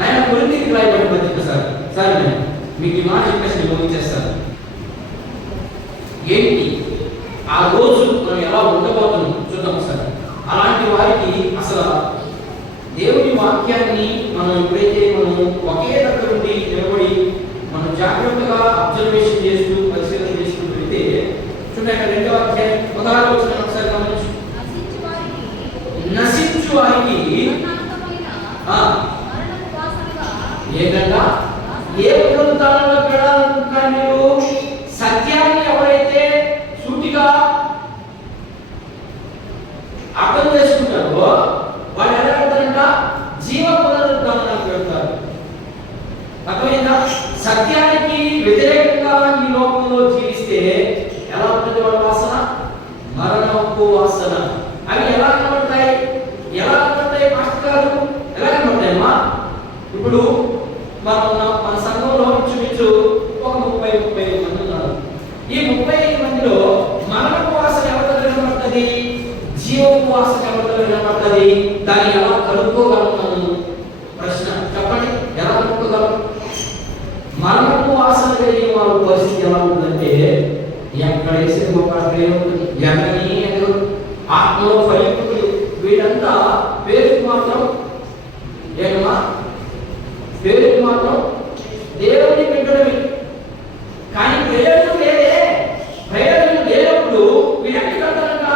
ఆయన కొరింథీయులకు రాయబడిన పత్రిక సార్ నేను మీకు ఈ మాట చెప్పేసి నేను ముగించేస్తాను. ఏంటి ఆ రోజు మనం ఎలా ఉండబోతున్నాం చూద్దాం సార్. అలాంటి వారికి అసలు దేవుని వాక్యాన్ని మనం ఎప్పుడైతే మనం ఒకే దగ్గర ఉండి నిలబడి మనం జాగ్రత్తగా అబ్జర్వేషన్ చేస్తూ పరిశీలన చేసుకుంటూ వెళ్తే చూడండి 2వ అధ్యాయం 16వ వచనం ఒకసారి గమనించు. నశించు వారికి ఏంటంట ఏ పునరుద్ధానంలో పెడాలనుకుంటున్నారు మీరు? సత్యాన్ని ఎవరైతే సూటిగా అర్థం చేసుకుంటారో వాళ్ళు ఎలా వెళ్తారంట? జీవ పునరుద్ధానానికి వెళ్తారు. అర్థమైందా? సత్యానికి వ్యతిరేకంగా ఈ లోకంలో జీవిస్తే ఎలా ఉంటుంది వాళ్ళ వాసన? మరణపు వాసన. అవి ఎలా కనబడతాయి? ఎలా కనబడతాయి మాస్టర్ గారు? ఎలా కనబడతాయమ్మా? ఇప్పుడు మన సంఘంలో ఇంచుమించు ఒక 30-35 మంది ఉన్నారు. ఈ 35 మందిలో మరణపు వాసన ఎవరి దగ్గర కనబడుతుంది? జీవపు వాసన ఎవరి దగ్గర కనబడుతుంది? దాన్ని ఎలా కలుపుకోగలం? ప్రశ్న చెప్పండి, ఎలా కలుపుకోగలం? మరణపు వాసన కలిగిన వారి పరిస్థితి ఎలా ఉంటుందంటే ఎక్కడ వేసే ఒక ఉంటుంది, ఎక్కడని ఎక్కడు ఆత్మలో ఫలింపులు. వీడంతా పేరుకు మాత్రం ఏమా పేరుకు మాత్రం దేవుని బిడ్డలవి, కానీ ప్రయోజనం లేదే. ప్రయోజనం లేనప్పుడు వీడు ఎక్కడ కడతారంట?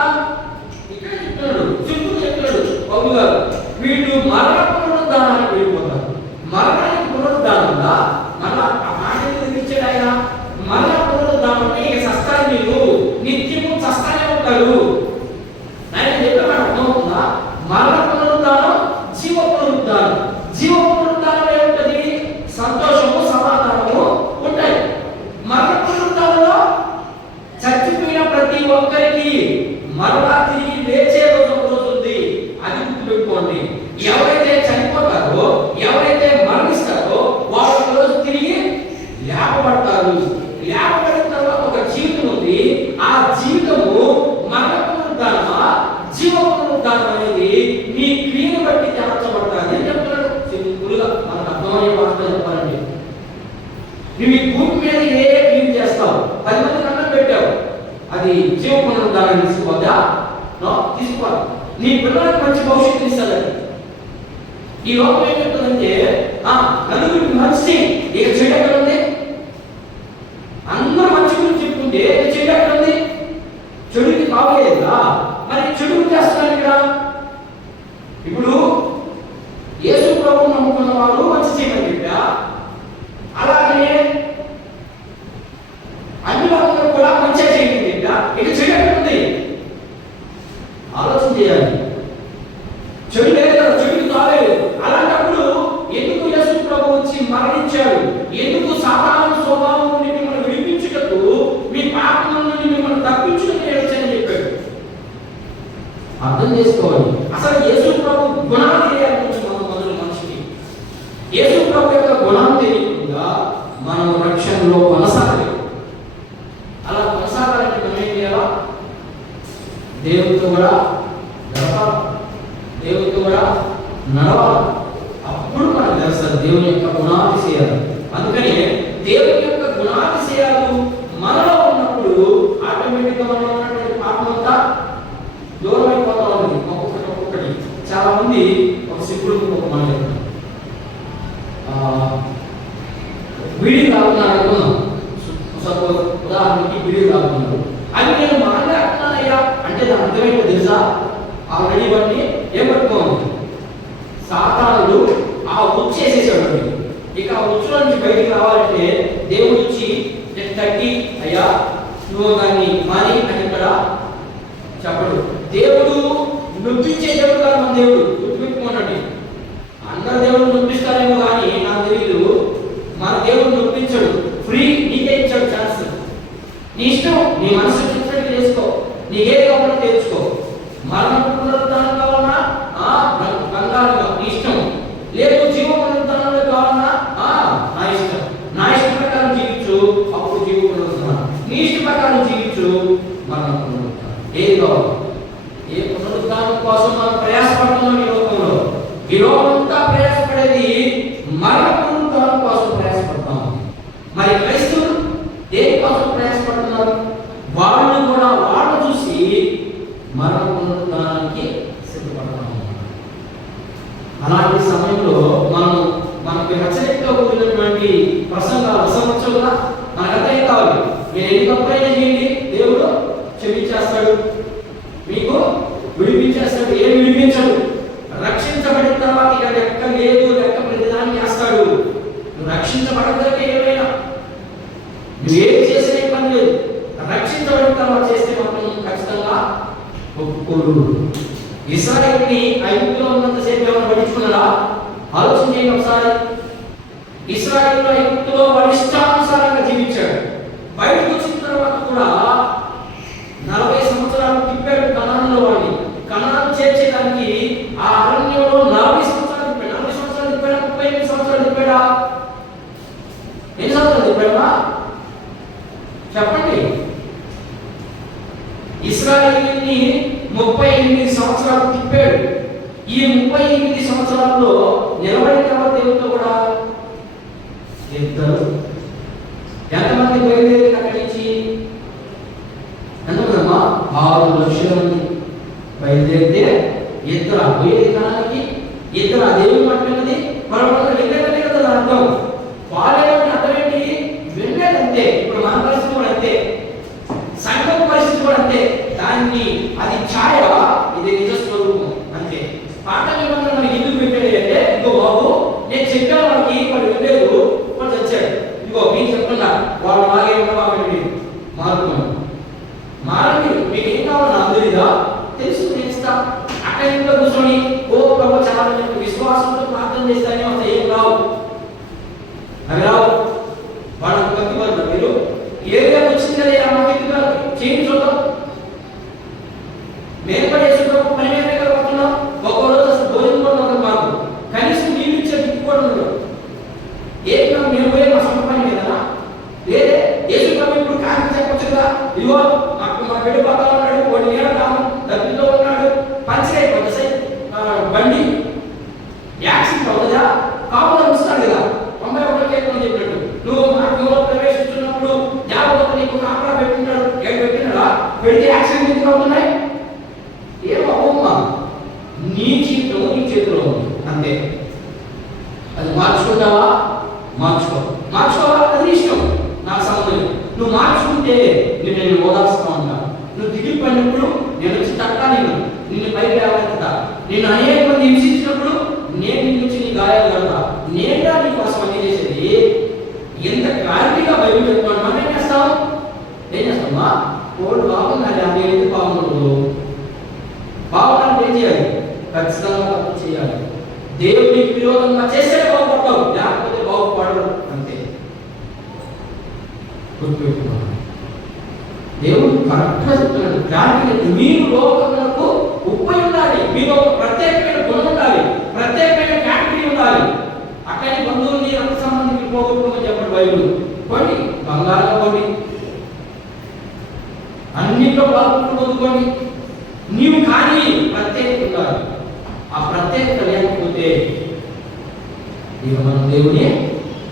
ఇక్కడ చెప్తున్నాడు, సింపుల్ చెప్తున్నాడు బాబు గారు. వీళ్ళు మరణ పునరుద్ధానానికి వెళ్ళిపోతారు. మరణానికి పునరుద్ధానంగా మరణ ఆ మాట ఇచ్చాడు ఆయన. మరణ పునరుద్ధానం అంటే ఇక సస్తాయి, మీరు నిత్యము సస్తానే ఉంటారు. ఆయన చెప్పిన అర్థమవుతుందా? మరణ పునరుద్ధానం, జీవ పునరుద్ధానం. జీవ పునరుద్ధానం ఏముంటది? సంతోషము, సమాధానము ఉంటాయి. మరణ పునరుద్ధానంలో చచ్చిపోయిన ప్రతి ఒక్కరికి మరలా తిరిగి లేచే రోజు ఒక రోజు ఉంది. అది గుర్తుపెట్టుకోండి. ఎవరైతే చనిపోతారో, ఎవరైతే మరణిస్తారో వాళ్ళు ఒక రోజు తిరిగి లేపబడతారు. లేపబడిన తర్వాత ఒక జీవితం ఉంది. ఆ జీవితము మరణ పునరుద్ధానమా, జీవ పునరుద్ధానం అనేది నీ క్రియను బట్టి తేల్చబడతాది అని చెప్తున్నాడు. సింపుల్గా మనకు అర్థమయ్యే భాషలో చెప్పాలండి. నువ్వు ఈ భూమి మీద ఏ క్రియ చేస్తావు? 10 మందికి అన్నం పెట్టావు, అది జీవ పునరుద్ధానం తీసుకోవద్దా? తీసుకోవాలి. నీ పిల్లలకు మంచి భవిష్యత్తు ఇస్తుంది. ఈ లోపల ఏం చెప్తుందంటే నలుగురికి మంచి ఇక చెడు ఎక్కడ ఉంది? అందరూ మంచి గురించి చెప్పుకుంటే చెడు ఎక్కడ ఉంది? చెడుకి బాగలేదా? మరి చెడు చేస్తున్నాను ఇక్కడ. ఇప్పుడు యేసు ప్రభువును నమ్ముకున్న వారు మంచి చేయమని చెప్పా, అలాగే అన్ని వాళ్ళందరూ కూడా మంచిగా చేయమని చెప్పా. ఇక చెడు ఎక్కడ ఉంది? ఆలోచన చేయాలి. చెడు లేదు కదా, చెడుకి తాలేదు. అలాంటప్పుడు ఎందుకు యేసు ప్రభు వచ్చి మరణించాడు? ఎందుకు సాతాను స్వభావం నుండి మిమ్మల్ని విడిపించుటకు, మీ పాపం నుండి మిమ్మల్ని తప్పించుటకు వచ్చానని చెప్పాడు. అర్థం చేసుకోవాలి. అసలు యేసు ప్రభు గుణాలు తెలియాలి మొదలు మనిషికి. యేసు ప్రభు యొక్క గుణాలు తెలియకుండా మనం రక్షణలో కొనసాగలేము. అలా కొనసాగాలంటే మనం ఏం చేయాలా? దేవుడితో కూడా గడపాలి, దేవుడితో కూడా నడవాలి. అప్పుడు మనకు తెలుస్తుంది దేవుని యొక్క గుణాతిశయాలు. అందుకని దేవుని యొక్క గుణాతిశయాలు మనలో ఉన్నప్పుడు ఆటోమేటిక్గా మనలో ఉన్నటువంటి పాపం అంతా దూరం అయిపోతా ఉంటుంది. ఒక్కొక్కటి చాలా మంది ఒక సింపుల్ ఒక మాట చెప్తారు. బీడీ తాగుతున్నారు అనుకున్నాం, సపోజ్ ఉదాహరణకి బీడీ తాగుతున్నారు. అది నేను మాట్లాడుతున్నానయ్యా అంటే దాని అర్థమైతే తెలుసా? ఆల్రెడీ వాటిని ఏం పట్టుకోవాలి? సాతానుడు ఆ ఉచ్చు వేసేసాడు. ఇక ఆ ఉచ్చులో నుంచి బయటికి రావాలంటే దేవుడు ఇచ్చి తట్టి అయ్యా నువ్వు దాన్ని మాని అని ఇక్కడ చెప్పడు. దేవుడు నొప్పించే దేవుడు కాదు మన దేవుడు. గుర్తుపెట్టుకోనండి. అందరు దేవుడు నొప్పిస్తారేమో కానీ నాకు తెలియదు, మన దేవుడు నొప్పించడు. ఫ్రీ, నీకే ఇచ్చాడు ఛాన్స్. నీ ఇష్టం, నీ మనసు ఇచ్చినట్టు చేసుకో, నీకే కావాలో తెచ్చుకో. మరణ పునరుద్ధానం కావాలన్నా బంగారు ప్రయాసపడుతున్నాం ఈ లోకంలో. ఈ లోకమంతా ప్రయాసపడేది మరణ పునరుద్ధానం కోసం ప్రయాసపడతాం. మరి క్రైస్తవులు దేనికోసం ప్రయాసపడుతున్నారు? వాళ్ళు కూడా వాళ్ళు చూసి మరణ పునరుద్ధానానికి సిద్ధపడతాం. అలాంటి సమయంలో మనకు హెచ్చరికగా కూడినటువంటి ప్రసంగాలు అసమర్చు కదా. మనకంతా ఏం కావాలి? మీరు ఎన్ని తప్పులైనా చేయండి, దేవుడు క్షమించేస్తాడు, మీకు విడిపించేస్తాడు. ఏం విడిపించడు. రక్షించబడిన తర్వాత ఇక లెక్క లేదు, లెక్క ప్రతిదాన్ని చేస్తాడు. రక్షించబడకపోతే ఏమైనా నువ్వేం చేసిన ఇబ్బంది లేదు. రక్షించబడిన తర్వాత చేస్తే మాత్రం ఖచ్చితంగా ఒప్పుకోడు. ఇశ్రాయేలుని ఐగుప్తులో ఉన్నంతసేపు ఏమైనా పట్టించుకున్నారా? ఆలోచన చేయండి ఒకసారి. ఇశ్రాయేలు ఐగుప్తులో వారి ఇష్టానుసారంగా జీవించాడు. బయటకు వచ్చిన తర్వాత కూడా 40 సంవత్సరాలు తిప్పాడు కనానులో వాడిని. కనాను చేర్చేదానికి ఆ అరణ్యంలో 40 సంవత్సరాలు తిప్పాడు. 40 సంవత్సరాలు తిప్పాడా? 38 సంవత్సరాలు తిప్పాడా? ఎన్ని సంవత్సరాలు తిప్పాడా చెప్పండి. ఇశ్రాయేలుని 38 సంవత్సరాలు తిప్పాడు. ఈ 38 సంవత్సరాల్లో నిలబడిన తర్వాత దేవుడితో కూడా ఇద్దరు. ఎంతమంది బయలుదేరి అక్కడి నుంచి? ఎంతమందమ్మా? 6 లక్షల మంది బయలుదేరితే ఇద్దరు పోయేది కాలానికి, ఇద్దరు ఆ దేవుని పట్టుకున్నది మరొకరు వెళ్ళేదంటే కదా అర్థం. వాళ్ళేమంటే అర్థం ఏంటి? వెళ్ళేదంతే. ఇప్పుడు మన పరిస్థితి కూడా అంతే, సంఘం పరిస్థితి కూడా అంతే. దాన్ని అది ఛాయ, ఇది నిజ స్వరూపం అంతే. పాత నిబంధన మనకి ఎందుకు పెట్టాడు అంటే, ఇదిగో బాబు నేను చెప్పాను వాళ్ళకి, వాళ్ళు వెళ్ళలేదు, వాళ్ళు వచ్చాడు. ఇదిగో మీకు చెప్తున్నా, వాళ్ళు మాగే ఉండవాలండి, మారండి. మీకు ఏం కావాలి నాకు తెలీదా? తెలుసు, నేను ఇస్తా. అక్కడ ఇంట్లో కూర్చొని ఓ ప్రభు చాలా విశ్వాసంతో ప్రార్థన చేస్తానే అంత ఏం రావు, అవి రావు. వాళ్ళకు భక్తి పరులు. మీరు ఏరియా వచ్చింది కదా, ఆ భక్తిగా చేయండి చూద్దాం. మేము కూడా వేసుకుంటాం, పని మేమే కదా పడుతున్నాం. ఒక్కో రోజు అసలు భోజనం కూడా ఉండదు మాకు, కనీసం నీళ్ళు ఇచ్చే దిక్కు కూడా ఉండదు. ఏం మేము పోయే మా సొంత పని మీద లేదే. వేసుకుంటాం. ఇప్పుడు కాకి చెప్పొచ్చు కదా, ఇదిగో మా బిడ్డ పక్కన ఉన్నాడు, 1 ఏళ్ళ కాలం డబ్బుతో ఉన్నాడు, పంచర్ అయిపోతుంది సార్ బండి, యాక్సిడెంట్ అవుతుందా? కాపులో ఉంచుతాడు కదా, 91 చెప్పినట్టు. నువ్వు మా ఊళ్ళో ప్రవేశిస్తున్నప్పుడు జాగ్రత్త నీకు కాపలా పెట్టినాడు, పెట్టినాడా? పెడితే యాక్సిడెంట్ ఎందుకు అవుతున్నాయి? ఏం అవ్వమ్మా, నీ జీవితం నీ చేతిలో ఉంది అంతే. అది మార్చుకుంటావా? మార్చుకోవా అది ఇష్టం, నాకు సంబంధం. నువ్వు మార్చుకుంటే నేను ఓదార్స్తా ఉంటా. నువ్వు దిగులు పడినప్పుడు నేను వచ్చి తట్టా, నిన్ను పైకి లేవనెత్తా. నిన్ను అనేక మంది హింసించినప్పుడు నేను నిన్ను వచ్చి నీ గాయాలు కడతా. నేనుగా నీ కోసం అన్ని చేసేది. ఎంత క్లారిటీగా బైబిల్ చెప్తున్నాను. మనం ఏం చేస్తామా? కోళ్ళు బాగుండాలి, అది ఎందుకు బాగుండదు? బాగుండాలంటే ఏం చేయాలి? ఖచ్చితంగా తప్పు చేయాలి. దేవుడికి విరోధంగా చేస్తే బాగుపడతావు, లేకపోతే బాగుపడరు అంతే. గుర్తుపెట్టుకోవాలి. దేవుడు కరెక్ట్గా చెప్తున్నాడు, క్లారిటీ. మీరు లోకములకు ఉప్పై ఉండాలి, మీరు ఒక ప్రత్యేకమైన గుణం ఉండాలి, ప్రత్యేకమైన కేటగిరీ ఉండాలి. అక్కడి బంధువుల్ని రక్త సంబంధికి పోగొట్టుకోమని చెప్పండి బైబిల్. పోండి, బంగారంగా పోండి, అన్నింటిలో పాల్గొని పొందుకోండి. నీవు కానీ ప్రత్యేకత ఉండాలి. ఆ ప్రత్యేకత లేకపోతే ఇక మనం దేవుని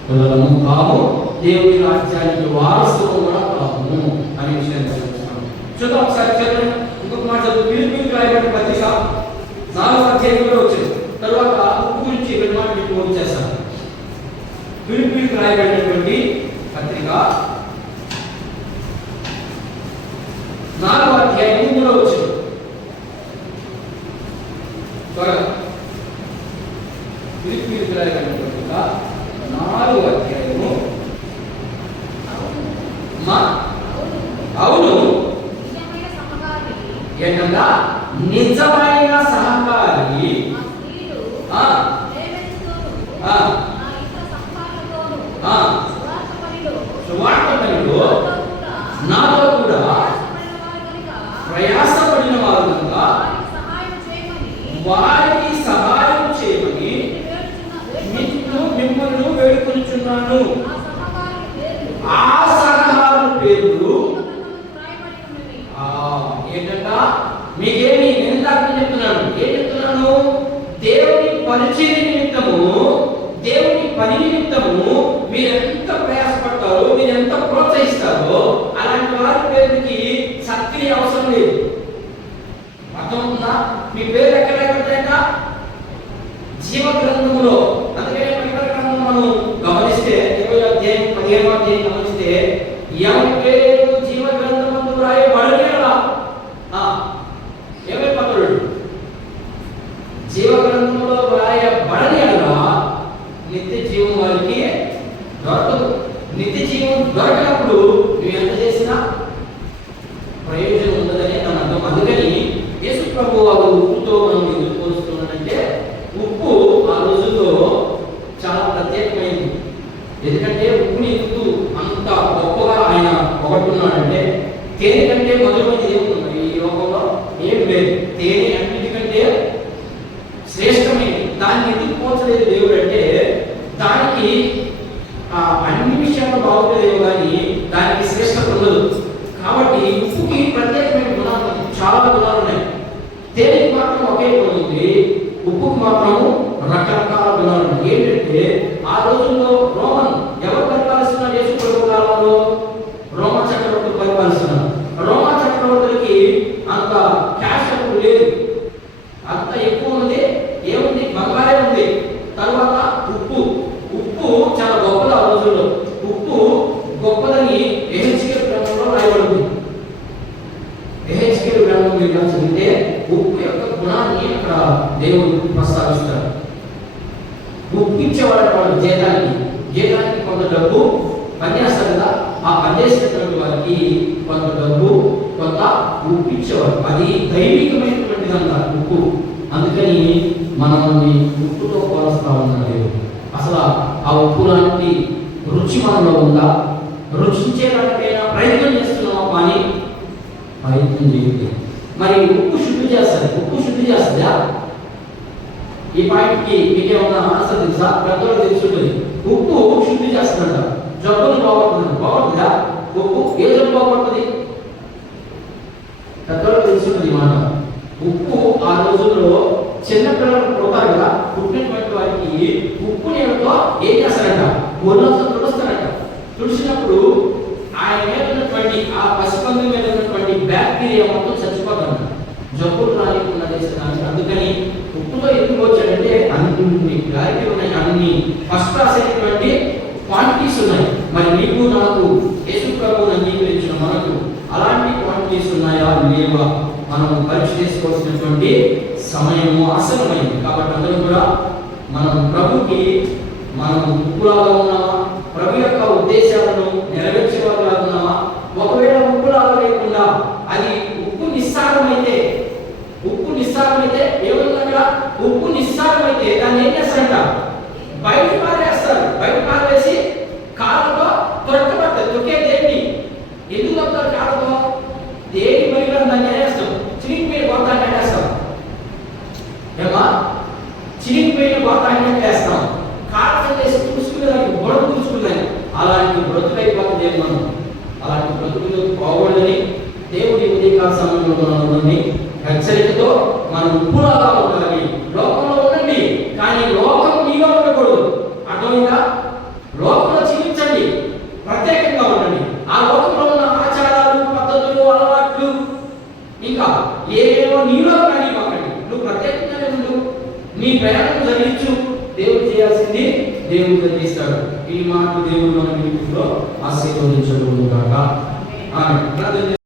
పిల్లలము కాము, దేవుని రాజ్యానికి వారసులు కూడా కాము అనే విషయాన్ని తెలుసుకున్నాం. చూద్దాం ఒకసారి చదవండి. ఇంకొక మాట చదువు. ఫిలిప్పీయులకు రాయబడిన పత్రిక 4వ అధ్యాయంలో వచ్చింది. తర్వాత ఉప్పు గురించి మాట మీకు పూర్తి చేస్తాను. ఫిలిప్పీయులకు రాయబడినటువంటి పత్రిక 4వ అధ్యాయం 3వ వచ్చింది. ఫిలిప్పీయులకు రాయబడిన పత్రిక 4వ అధ్యాయము. అవును, ఏంటంగా నిజమైన సహకారి, సువార్త పనిలో నాతో కూడా ప్రయాసపడిన వారు కనుక వారికి సహాయం చేయమని మిమ్మల్ని వేడుకొనుచున్నాను. ఆ సలహాల పేర్లు ఏంటంట? మీకేమి నేను చెప్తున్నాను. ఏం చెప్తున్నాను? దేవుని పరిచయ నిమిత్తము, దేవుని పని నిమిత్తము మీరు ఎంత ప్రయాసపడతారో, మీరు ఎంత ప్రోత్సహిస్తారో అలాంటి వారి పేరుకి సత్క్రియ అవసరం లేదు. అర్థం ఉందా? మీ పేరు ఎక్కడ జీవ గ్రంథములో. అందుకనే ప్రకటన గ్రంథం మనం గమనిస్తే 20వ అధ్యాయం 15వ అధ్యాయం గమనిస్తే ఎవరి పేరు జీవ గ్రంథమందు రాయబడలేదా ఏమైపోతాడు? జీవ గ్రంథంలో రాయబడలేదా నిత్య జీవం వారికి దొరకదు. నిత్య జీవం దొరకనప్పుడు నువ్వు ఎంత చేసినా ప్రయోజనం ఉండదని తన అర్థం. అందుకని యేసు ప్రభు వారు ఉప్పుతో మనం ఎందుకు పోలుస్తున్నాడంటే, ఉప్పు ఆ రోజుల్లో చాలా ప్రత్యేకమైంది. ఎందుకంటే ఉప్పుని ఎందుకు అంత గొప్పగా ఆయన పొగట్టున్నాడంటే, తేనె కంటే మధురమైనది ఏముంది ఈ లోకంలో? ఏం లేదు. తేనె అన్నిటికంటే శ్రేష్టమైనది. దాన్ని ఎందుకు పోల్చలేదు దేవుడు అంటే, దానికి అన్ని విషయాలు బాగుండేదేమో కానీ దానికి శ్రేష్టత ఉండదు. కాబట్టి ఉప్పుకి ప్రత్యేకమైన గుణాలు, చాలా గుణాలు ఉన్నాయి. తేనెకి మాత్రం ఒకే గుణం ఉంది, ఉప్పుకు మాత్రము రకరకాల గుణాలు ఉన్నాయి. ఏంటంటే ఆ రోజుల్లో రోమన్ ఎవరు పరిపాలిస్తున్నారు? యేసు ప్రభు కాలంలో రోమా చక్రవర్తులు పరిపాలిస్తున్నారు. రోమా చక్రవర్తులకి అంత క్యాష్ అప్పుడు లేదు, అంత ఎక్కువ ఉంది. ఏముంది? బంగారే ఉంది. తర్వాత ఉప్పు. ఉప్పు చాలా గొప్పది ఆ రోజుల్లో. ఉప్పు గొప్పదని ఎహెచ్కేల్ గ్రంథంలో రాయబడింది. ఎహెచ్కేల్ గ్రంథం మీరు చదివితే ఉప్పు యొక్క గుణాన్ని అక్కడ దేవుడు ప్రస్తావిస్తారు. ఉప్పు ఇచ్చేవాడు వాడు జీతానికి కొంత డబ్బు పనిచేస్తారు కదా, ఆ పనిచేసినటువంటి వారికి కొంత డబ్బు, కొంత ఉప్పు ఇచ్చేవాడు. అది దైవికమైనటువంటిది అన్నారు ఉప్పు. అందుకని మనల్ని ఉప్పుతో పోలుస్తా ఉన్నాడు. అసలు ఆ ఉప్పు లాంటి రుచి మనలో ఉందా? రుచించేదానికైనా ప్రయత్నం చేస్తున్నామా? కానీ ప్రయత్నం చేయండి. మరి ఉప్పు శుద్ధి చేస్తుంది. ఉప్పు శుద్ధి చేస్తుందా? ఈ పాయింట్కి మీకేమన్నా ఆన్సర్ తెలుసా? పెద్దవాళ్ళు తెలుసుంటుంది. ఉప్పు శుద్ధి చేస్తుందంట, జబ్బులు బాగుంటుందా? ఉప్పు ఏ జబ్బు బాగుంటుంది? పెద్దవాళ్ళు తెలుసుంటుంది మాట. ఉప్పు ఆ రోజుల్లో చిన్నపిల్లలు పుడతారు కదా, పుట్టినటువంటి వారికి ఉప్పు నీళ్ళతో ఏం చేస్తారంట? ఒళ్ళంతా తుడుస్తారంట. తుడిచినప్పుడు ఆయన మీద ఉన్నటువంటి ఆ పసిపందు మీద ఉన్నటువంటి బ్యాక్టీరియా మొత్తం చచ్చిపోతాడు, జబ్బులు రానికుండా చేసేదానికి. అందుకని ఉప్పులో ఎందుకు వచ్చాడంటే అన్ని క్లారిటీ ఉన్నాయి, అన్ని ఫస్ట్ క్లాస్ అయినటువంటి క్వాంటిటీస్ ఉన్నాయి. మరి నీకు నాకు యేసు ప్రభువుని అంగీకరించిన మనకు అలాంటి క్వాంటిటీస్ ఉన్నాయా లేవా మనం పరీక్ష చేసుకోవాల్సినటువంటి సమయము ఆసన్నమైంది. కాబట్టి అందరూ కూడా మనం ప్రభుకి మనం ఉప్పులాగా ఉన్నామా? ప్రభు యొక్క ఉద్దేశాలను నెరవేర్చేవారుగా ఉన్నామా? ఒకవేళ ఉప్పులాగా లేకుండా అది ఉప్పు నిస్సారమైతే ఏమన్నా అక్కడ ఉప్పు నిస్సారమైతే దాన్ని ఏం చేస్తారంట? బయట పారేస్తారు. బయట పారేసి కాళ్ళతో తొట్టబడతారు. తొక్కేదేంటి? ఎందుకు తొక్కుతారు కాళ్ళతో? దేని బయట దాన్ని వేస్తాం, చిరిగిపోయిన గోతాన్ని వేస్తాం. ఏమా చిరిగిపోయిన గోతాన్ని వేస్తాం. కాళ్ళతో వేసి చూసుకునేదానికి బుడత చూసుకున్నాయి. అలాంటి బ్రతుకైపోతుంది మనం. అలాంటి బ్రతుకులు పోకూడదని దేవుడి ఉదయకాల సమయంలో మనం హెచ్చరికతో మనం ఉప్పులాగా ఉండాలి. లోకంలో ఉండండి, కానీ లోకం మీలో ఉండకూడదు. అర్థమైందా? లోకంలో జీవించండి, ప్రత్యేకంగా ఉండండి. ఆ లోకంలో ఉన్న ఆచారాలు, పద్ధతులు, అలవాట్లు ఇంకా ఏవేవో నీలో కానీ పక్కండి. నువ్వు ప్రత్యేకంగానే ఉండు, నీ ప్రయాణం జరిగించు. దేవుడు చేయాల్సింది దేవుడు జరిగిస్తాడు. ఈ మాట దేవుడు మన జీవితంలో ఆశీర్వదించబడును గాక. ఆమేన్.